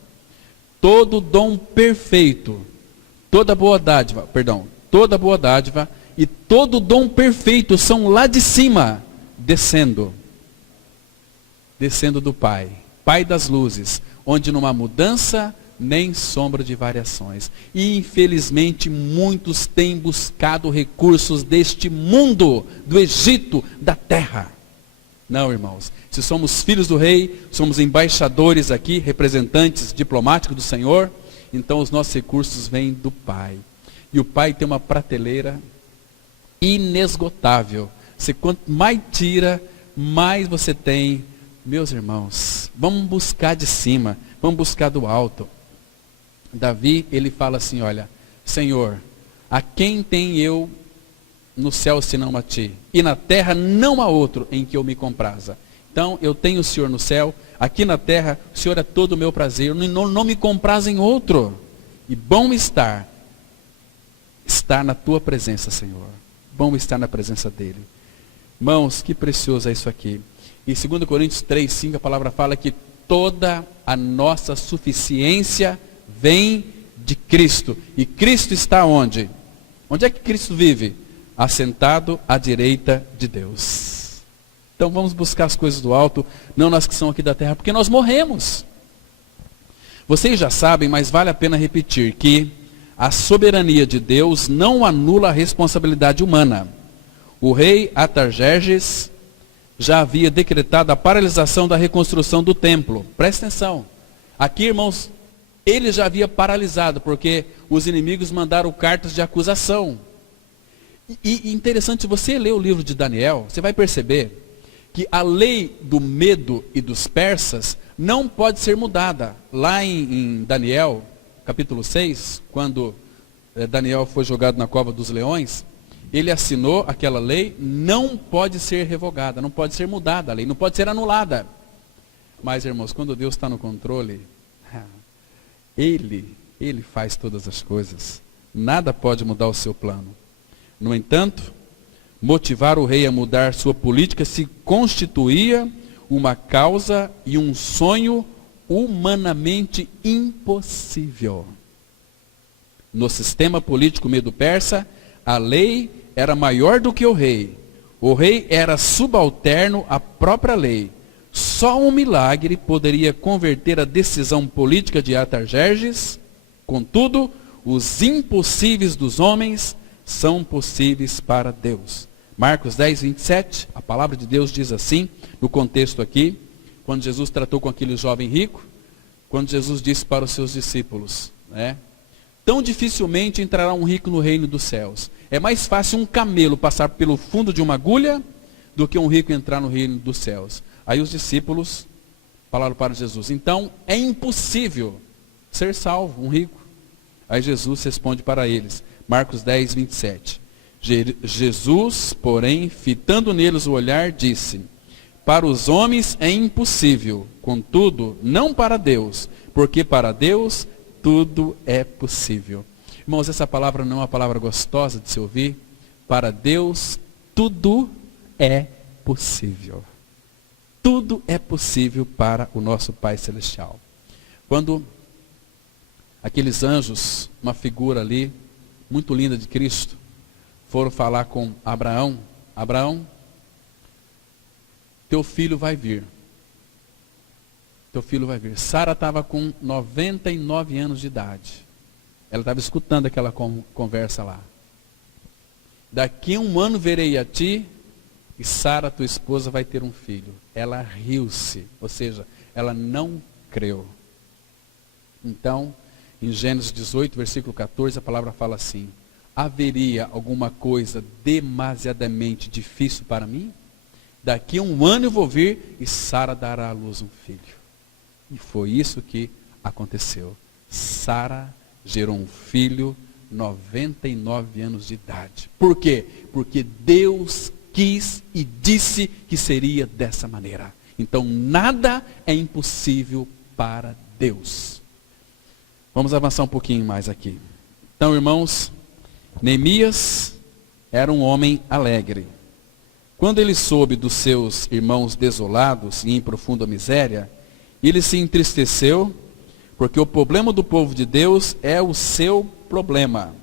todo dom perfeito, toda boa dádiva e todo dom perfeito são lá de cima, descendo do Pai, Pai das luzes, onde não há mudança nem sombra de variações. E infelizmente muitos têm buscado recursos deste mundo, do Egito, da terra. Não, irmãos, se somos filhos do rei, somos embaixadores aqui, representantes diplomáticos do Senhor, então os nossos recursos vêm do Pai. E o Pai tem uma prateleira inesgotável. Você quanto mais tira, mais você tem. Meus irmãos, vamos buscar de cima, vamos buscar do alto. Davi, ele fala assim, olha, Senhor, a quem tem eu no céu senão a ti? E na terra não há outro em que eu me compraza. Então, eu tenho o Senhor no céu, aqui na terra, o Senhor é todo o meu prazer, não me compraz em outro. E bom estar na tua presença, Senhor. Bom estar na presença dele. Irmãos, que precioso é isso aqui. Em 2 Coríntios 3:5, a palavra fala que toda a nossa suficiência vem de Cristo. E Cristo está onde? Onde é que Cristo vive? Assentado à direita de Deus. Então vamos buscar as coisas do alto, não nas que são aqui da terra, porque nós morremos. Vocês já sabem, mas vale a pena repetir, que a soberania de Deus não anula a responsabilidade humana. O rei Artaxerxes já havia decretado a paralisação da reconstrução do templo. Presta atenção. Aqui, irmãos, ele já havia paralisado, porque os inimigos mandaram cartas de acusação. E interessante, se você ler o livro de Daniel, você vai perceber que a lei do medo e dos persas não pode ser mudada. Lá em Daniel, capítulo 6, quando Daniel foi jogado na cova dos leões, ele assinou aquela lei, não pode ser revogada, não pode ser mudada a lei, não pode ser anulada. Mas, irmãos, quando Deus está no controle, Ele faz todas as coisas. Nada pode mudar o seu plano. No entanto, motivar o rei a mudar sua política se constituía uma causa e um sonho humanamente impossível. No sistema político medo-persa, a lei era maior do que o rei. O rei era subalterno à própria lei. Só um milagre poderia converter a decisão política de Artaxerxes. Contudo, os impossíveis dos homens são possíveis para Deus. Marcos 10:27, a palavra de Deus diz assim, no contexto aqui, quando Jesus tratou com aquele jovem rico, quando Jesus disse para os seus discípulos, tão dificilmente entrará um rico no reino dos céus. É mais fácil um camelo passar pelo fundo de uma agulha do que um rico entrar no reino dos céus. Aí os discípulos falaram para Jesus, então é impossível ser salvo, um rico. Aí Jesus responde para eles, Marcos 10:27. Jesus, porém, fitando neles o olhar, disse, para os homens é impossível, contudo, não para Deus, porque para Deus tudo é possível. Irmãos, essa palavra não é uma palavra gostosa de se ouvir? Para Deus tudo é possível. Tudo é possível para o nosso Pai Celestial. Quando aqueles anjos, uma figura ali, muito linda de Cristo, foram falar com Abraão, Abraão, teu filho vai vir. Teu filho vai vir. Sara estava com 99 anos de idade. Ela estava escutando aquela conversa lá. Daqui a 1 ano verei a ti e Sara, tua esposa, vai ter um filho. Ela riu-se, ou seja, ela não creu. Então, em Gênesis 18, versículo 14, a palavra fala assim: haveria alguma coisa demasiadamente difícil para mim? Daqui a 1 ano eu vou vir e Sara dará à luz um filho. E foi isso que aconteceu. Sara gerou um filho, 99 anos de idade. Por quê? Porque Deus quis e disse que seria dessa maneira. Então nada é impossível para Deus. Vamos avançar um pouquinho mais aqui. Então, irmãos, Neemias era um homem alegre. Quando ele soube dos seus irmãos desolados e em profunda miséria, ele se entristeceu, porque o problema do povo de Deus é o seu problema.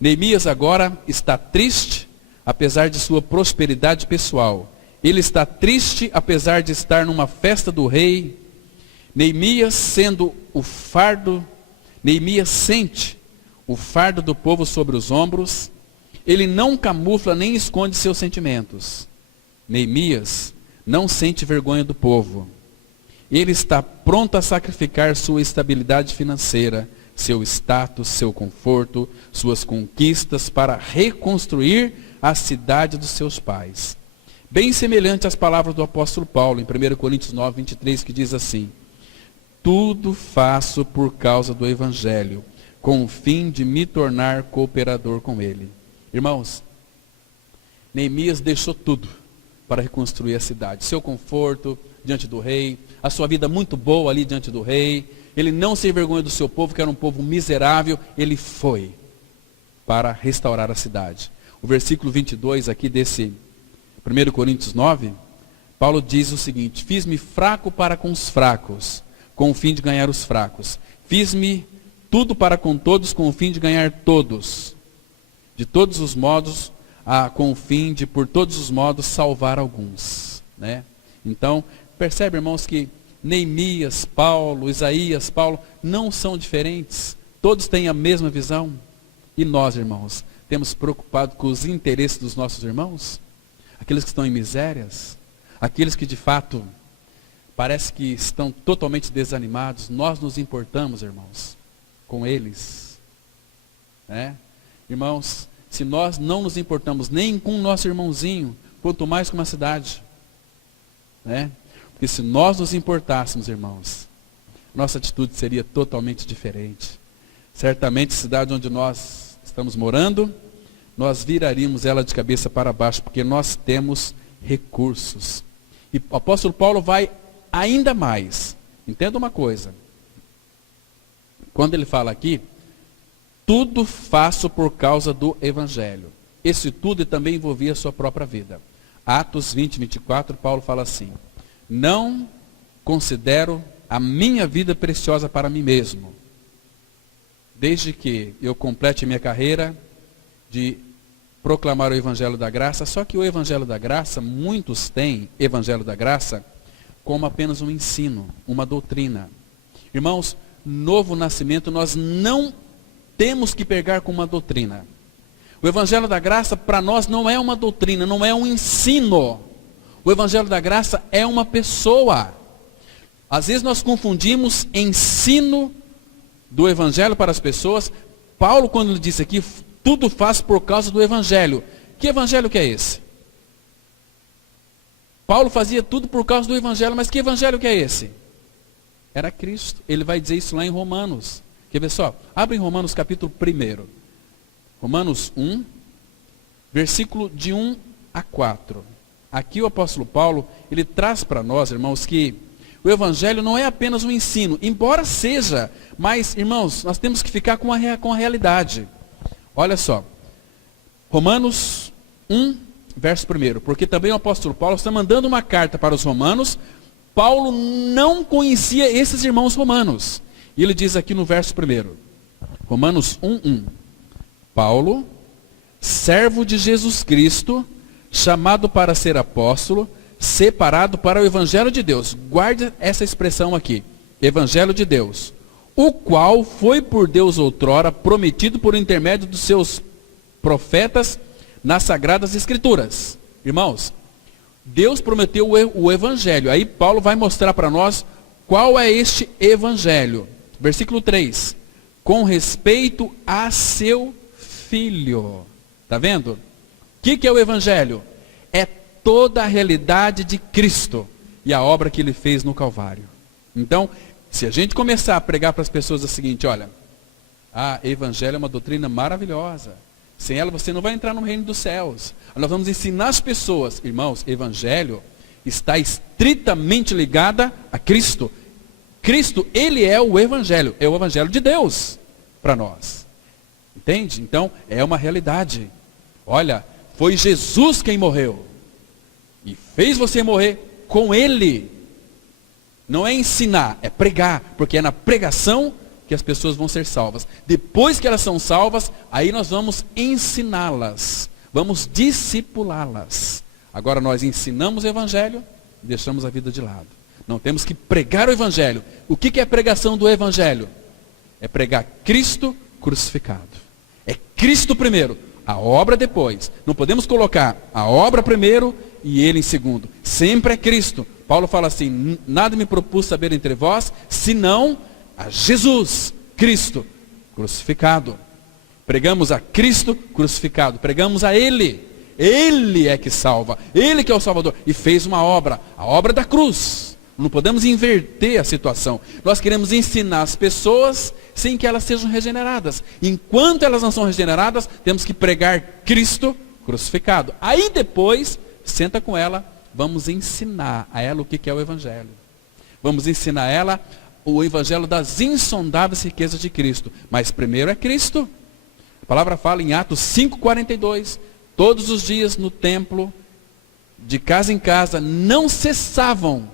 Neemias agora está triste, apesar de sua prosperidade pessoal. Ele está triste, apesar de estar numa festa do rei. Neemias sendo o fardo, Neemias sente o fardo do povo sobre os ombros. Ele não camufla nem esconde seus sentimentos. Neemias não sente vergonha do povo. Ele está pronto a sacrificar sua estabilidade financeira, seu status, seu conforto, suas conquistas para reconstruir a cidade dos seus pais. Bem semelhante às palavras do apóstolo Paulo em 1 Coríntios 9, 23, que diz assim: tudo faço por causa do evangelho, com o fim de me tornar cooperador com ele. Irmãos, Neemias deixou tudo para reconstruir a cidade. Seu conforto diante do rei, a sua vida muito boa ali diante do rei. Ele não se envergonhou do seu povo, que era um povo miserável. Ele foi para restaurar a cidade. O versículo 22 aqui desse 1 Coríntios 9, Paulo diz o seguinte: fiz-me fraco para com os fracos, com o fim de ganhar os fracos. Fiz-me tudo para com todos, com o fim de ganhar todos. De todos os modos, com o fim de, por todos os modos, salvar alguns. Né? Então, percebe, irmãos, que Neemias, Paulo, Isaías, Paulo, não são diferentes. Todos têm a mesma visão. E nós, irmãos, temos preocupado com os interesses dos nossos irmãos? Aqueles que estão em misérias? Aqueles que, de fato, parece que estão totalmente desanimados? Nós nos importamos, irmãos, com eles. Né? Irmãos, se nós não nos importamos nem com o nosso irmãozinho, quanto mais com uma cidade. Né? Porque se nós nos importássemos, irmãos, nossa atitude seria totalmente diferente. Certamente a cidade onde nós estamos morando, nós viraríamos ela de cabeça para baixo, porque nós temos recursos. E o apóstolo Paulo vai ainda mais. Entenda uma coisa. Quando ele fala aqui, tudo faço por causa do evangelho. Esse tudo também envolvia a sua própria vida. Atos 20, 24, Paulo fala assim: não considero a minha vida preciosa para mim mesmo, desde que eu complete minha carreira de proclamar o evangelho da graça. Só que o evangelho da graça, muitos têm evangelho da graça como apenas um ensino, uma doutrina. Irmãos, novo nascimento nós não temos que pegar com uma doutrina. O evangelho da graça para nós não é uma doutrina, não é um ensino. O evangelho da graça é uma pessoa. Às vezes nós confundimos ensino do evangelho para as pessoas. Paulo, quando ele disse aqui, tudo faz por causa do evangelho. Que evangelho que é esse? Paulo fazia tudo por causa do evangelho, mas que evangelho que é esse? Era Cristo. Ele vai dizer isso lá em Romanos. Quer ver só? Abre em Romanos capítulo 1. Romanos 1, versículo de 1 a 4. Aqui o apóstolo Paulo, ele traz para nós, irmãos, que o evangelho não é apenas um ensino, embora seja, mas, irmãos, nós temos que ficar com a realidade. Olha só, Romanos 1, verso 1, porque também o apóstolo Paulo está mandando uma carta para os romanos. Paulo não conhecia esses irmãos romanos. E ele diz aqui no verso 1, Romanos 1:1, Paulo, servo de Jesus Cristo, chamado para ser apóstolo, separado para o evangelho de Deus. Guarde essa expressão aqui, evangelho de Deus, o qual foi por Deus outrora prometido por intermédio dos seus profetas nas sagradas escrituras. Irmãos, Deus prometeu o evangelho. Aí Paulo vai mostrar para nós qual é este evangelho. Versículo 3. Com respeito a seu filho. Está vendo? O que é o evangelho? É toda a realidade de Cristo e a obra que ele fez no Calvário. Então, se a gente começar a pregar para as pessoas o seguinte, olha, evangelho é uma doutrina maravilhosa. Sem ela você não vai entrar no reino dos céus. Nós vamos ensinar as pessoas, irmãos, evangelho está estritamente ligada a Cristo. Cristo, ele é o evangelho de Deus para nós. Entende? Então, é uma realidade. Olha, foi Jesus quem morreu. E fez você morrer com ele. Não é ensinar, é pregar. Porque é na pregação que as pessoas vão ser salvas. Depois que elas são salvas, aí nós vamos ensiná-las. Vamos discipulá-las. Agora nós ensinamos o evangelho e deixamos a vida de lado. Não temos que pregar o evangelho. O que é a pregação do evangelho? É pregar Cristo crucificado. É Cristo primeiro, a obra depois. Não podemos colocar a obra primeiro e ele em segundo. Sempre é Cristo. Paulo fala assim, nada me propus saber entre vós, senão a Jesus, Cristo crucificado. Pregamos a Cristo crucificado, pregamos a Ele. Ele é que salva, Ele que é o Salvador. E fez uma obra, a obra da cruz. Não podemos inverter a situação. Nós queremos ensinar as pessoas sem que elas sejam regeneradas. Enquanto elas não são regeneradas, temos que pregar Cristo crucificado. Aí depois, senta com ela, vamos ensinar a ela o que é o Evangelho. Vamos ensinar a ela o Evangelho das insondáveis riquezas de Cristo. Mas primeiro é Cristo. A palavra fala em Atos 5,42. Todos os dias no templo, de casa em casa, não cessavam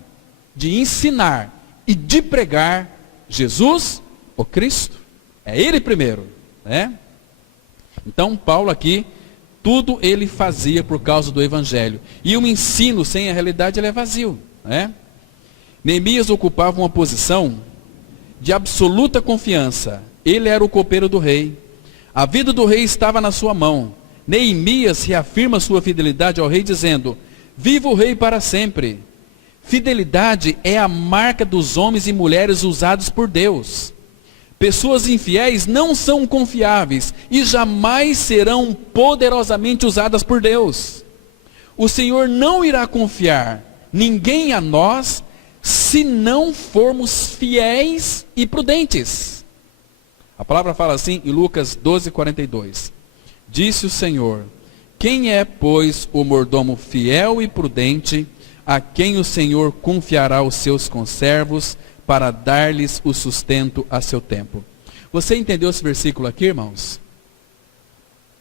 de ensinar e de pregar Jesus, o Cristo. É Ele primeiro, né? Então Paulo aqui, tudo ele fazia por causa do Evangelho. E o ensino sem a realidade ele é vazio, né? Neemias ocupava uma posição de absoluta confiança. Ele era o copeiro do rei. A vida do rei estava na sua mão. Neemias reafirma sua fidelidade ao rei dizendo, viva o rei para sempre. Fidelidade é a marca dos homens e mulheres usados por Deus. Pessoas infiéis não são confiáveis e jamais serão poderosamente usadas por Deus. O Senhor não irá confiar ninguém a nós se não formos fiéis e prudentes. A palavra fala assim em Lucas 12:42. Disse o Senhor, quem é, pois, o mordomo fiel e prudente, a quem o Senhor confiará os seus conservos, para dar-lhes o sustento a seu tempo. Você entendeu esse versículo aqui, irmãos?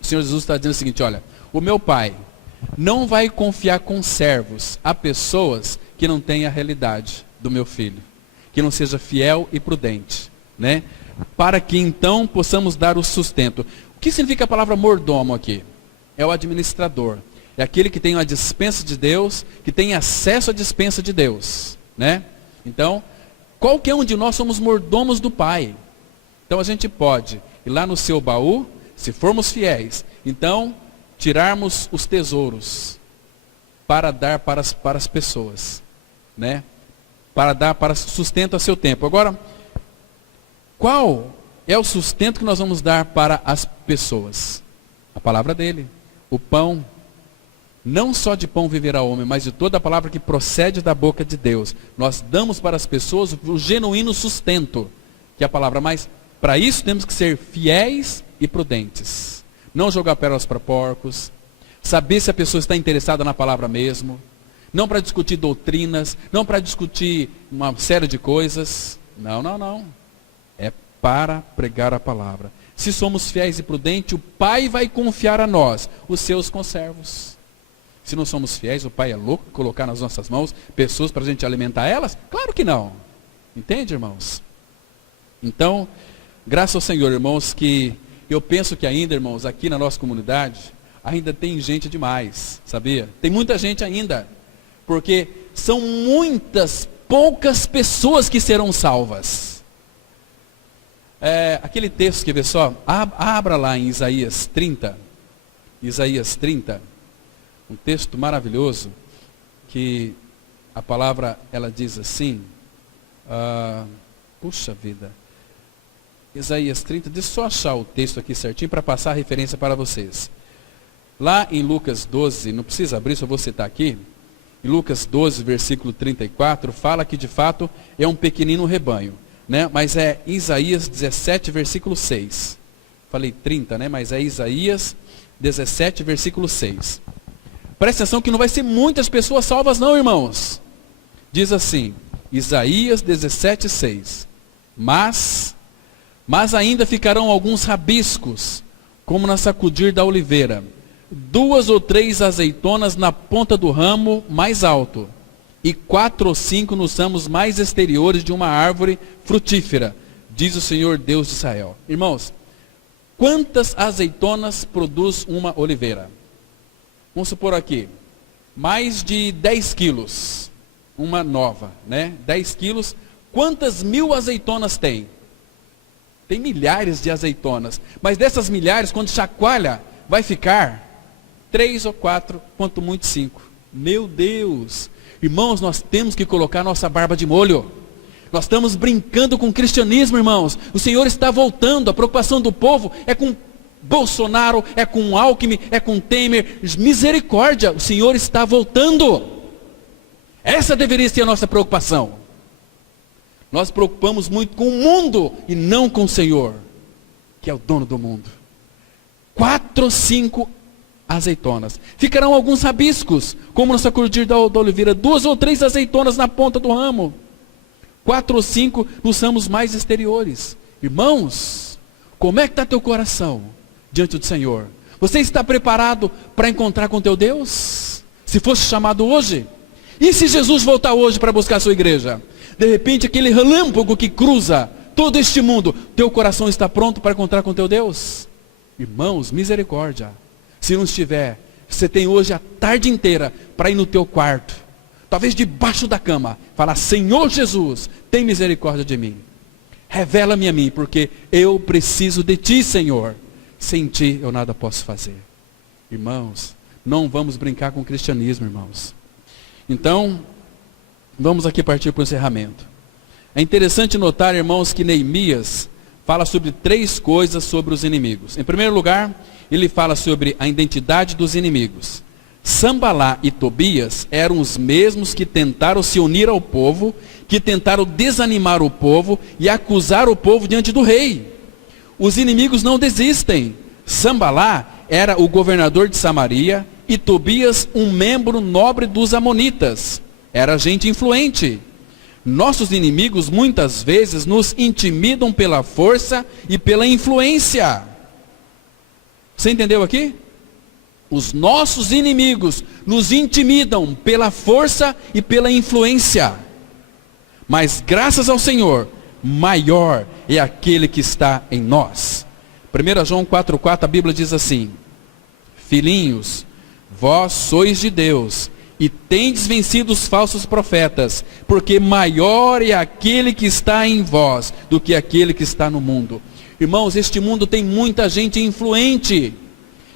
O Senhor Jesus está dizendo o seguinte, olha, o meu Pai não vai confiar conservos a pessoas que não têm a realidade do meu filho, que não seja fiel e prudente, né? Para que então possamos dar o sustento. O que significa a palavra mordomo aqui? É o administrador, é aquele que tem a dispensa de Deus, que tem acesso à dispensa de Deus, né? Então, qualquer um de nós somos mordomos do Pai. Então a gente pode ir lá no seu baú, se formos fiéis, então tirarmos os tesouros para dar para as pessoas, né? Para dar para sustento a seu tempo. Agora, qual é o sustento que nós vamos dar para as pessoas? A palavra dele, o pão. Não só de pão viverá o homem, mas de toda a palavra que procede da boca de Deus. Nós damos para as pessoas o genuíno sustento, que é a palavra. Mas para isso temos que ser fiéis e prudentes. Não jogar pérolas para porcos. Saber se a pessoa está interessada na palavra mesmo. Não para discutir doutrinas. Não para discutir uma série de coisas. Não. É para pregar a palavra. Se somos fiéis e prudentes, o Pai vai confiar a nós os seus conservos. Se não somos fiéis, o Pai é louco colocar nas nossas mãos pessoas para a gente alimentar elas? Claro que não. Entende, irmãos? Então, graças ao Senhor, irmãos, que eu penso que ainda, irmãos, aqui na nossa comunidade, ainda tem gente demais, sabia? Tem muita gente ainda. Porque são poucas pessoas que serão salvas. Aquele texto, quer ver só? Abra lá em Isaías 30. Isaías 30. um texto maravilhoso, que a palavra, ela diz assim, puxa vida, Isaías 30, deixa eu só achar o texto aqui certinho para passar a referência para vocês. Lá em Lucas 12, não precisa abrir, só vou citar aqui, em Lucas 12, versículo 34, fala que de fato é um pequenino rebanho, né? Mas é Isaías 17, versículo 6. Falei 30, né? Mas é Isaías 17, versículo 6. Presta atenção que não vai ser muitas pessoas salvas não, irmãos. Diz assim, Isaías 17, 6. Mas ainda ficarão alguns rabiscos, como na sacudir da oliveira, 2 ou 3 azeitonas na ponta do ramo mais alto, e 4 ou 5 nos ramos mais exteriores de uma árvore frutífera, diz o Senhor Deus de Israel. Irmãos, quantas azeitonas produz uma oliveira? Vamos supor aqui, mais de 10 quilos, uma nova, né? 10 quilos, quantas mil azeitonas tem? Tem milhares de azeitonas, mas dessas milhares, quando chacoalha, vai ficar 3 ou 4, quanto muito 5. Meu Deus! Irmãos, nós temos que colocar nossa barba de molho. Nós estamos brincando com o cristianismo, irmãos. O Senhor está voltando, a preocupação do povo é com Bolsonaro, é com Alckmin, é com Temer. Misericórdia, o Senhor está voltando. Essa deveria ser a nossa preocupação. Nós preocupamos muito com o mundo e não com o Senhor, que é o dono do mundo. 4 ou 5 azeitonas. Ficarão alguns rabiscos, como no sacudir da oliveira, 2 ou 3 azeitonas na ponta do ramo, 4 ou 5 nos ramos mais exteriores. Irmãos, como é que está teu coração diante do Senhor? Você está preparado para encontrar com teu Deus? Se fosse chamado hoje? E se Jesus voltar hoje para buscar a sua igreja? De repente aquele relâmpago que cruza todo este mundo, teu coração está pronto para encontrar com teu Deus? Irmãos, misericórdia. Se não estiver, você tem hoje a tarde inteira para ir no teu quarto, talvez debaixo da cama, falar: Senhor Jesus, tem misericórdia de mim. Revela-me a mim, porque eu preciso de ti, Senhor. Sem ti eu nada posso fazer. Irmãos, não vamos brincar com o cristianismo, irmãos. Então, vamos aqui partir para o encerramento. É interessante notar, irmãos, que Neemias fala sobre 3 coisas sobre os inimigos. Em primeiro lugar, ele fala sobre a identidade dos inimigos. Sambalá e Tobias eram os mesmos que tentaram se unir ao povo, que tentaram desanimar o povo e acusar o povo diante do rei. Os inimigos não desistem. Sambalá era o governador de Samaria e Tobias um membro nobre dos amonitas. Era gente influente. Nossos inimigos muitas vezes nos intimidam pela força e pela influência. Você entendeu aqui? Os nossos inimigos nos intimidam pela força e pela influência. Mas graças ao Senhor, maior é aquele que está em nós. 1 João 4,4, a Bíblia diz assim: Filhinhos, vós sois de Deus, e tendes vencido os falsos profetas, porque maior é aquele que está em vós do que aquele que está no mundo. Irmãos, este mundo tem muita gente influente,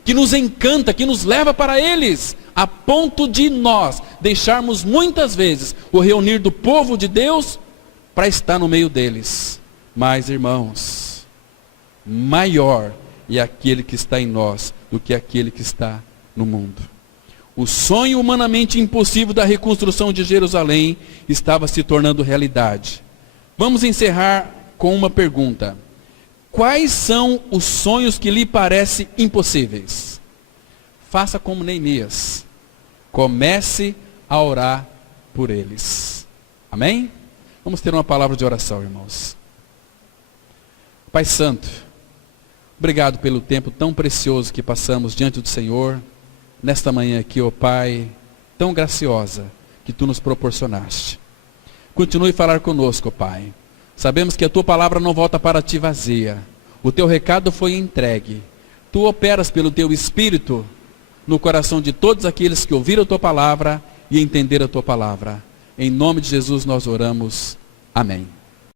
que nos encanta, que nos leva para eles, a ponto de nós deixarmos muitas vezes o reunir do povo de Deus para estar no meio deles. Mas, irmãos, maior é aquele que está em nós do que aquele que está no mundo. O sonho humanamente impossível da reconstrução de Jerusalém estava se tornando realidade. Vamos encerrar com uma pergunta: quais são os sonhos que lhe parecem impossíveis? Faça como Neemias. Comece a orar por eles. Amém? Vamos ter uma palavra de oração, irmãos. Pai Santo, obrigado pelo tempo tão precioso que passamos diante do Senhor, nesta manhã aqui, ó Pai, tão graciosa que Tu nos proporcionaste. Continue a falar conosco, ó Pai. Sabemos que a Tua palavra não volta para Ti vazia. O Teu recado foi entregue. Tu operas pelo Teu Espírito no coração de todos aqueles que ouviram a Tua palavra e entenderam a Tua palavra. Em nome de Jesus nós oramos. Amém.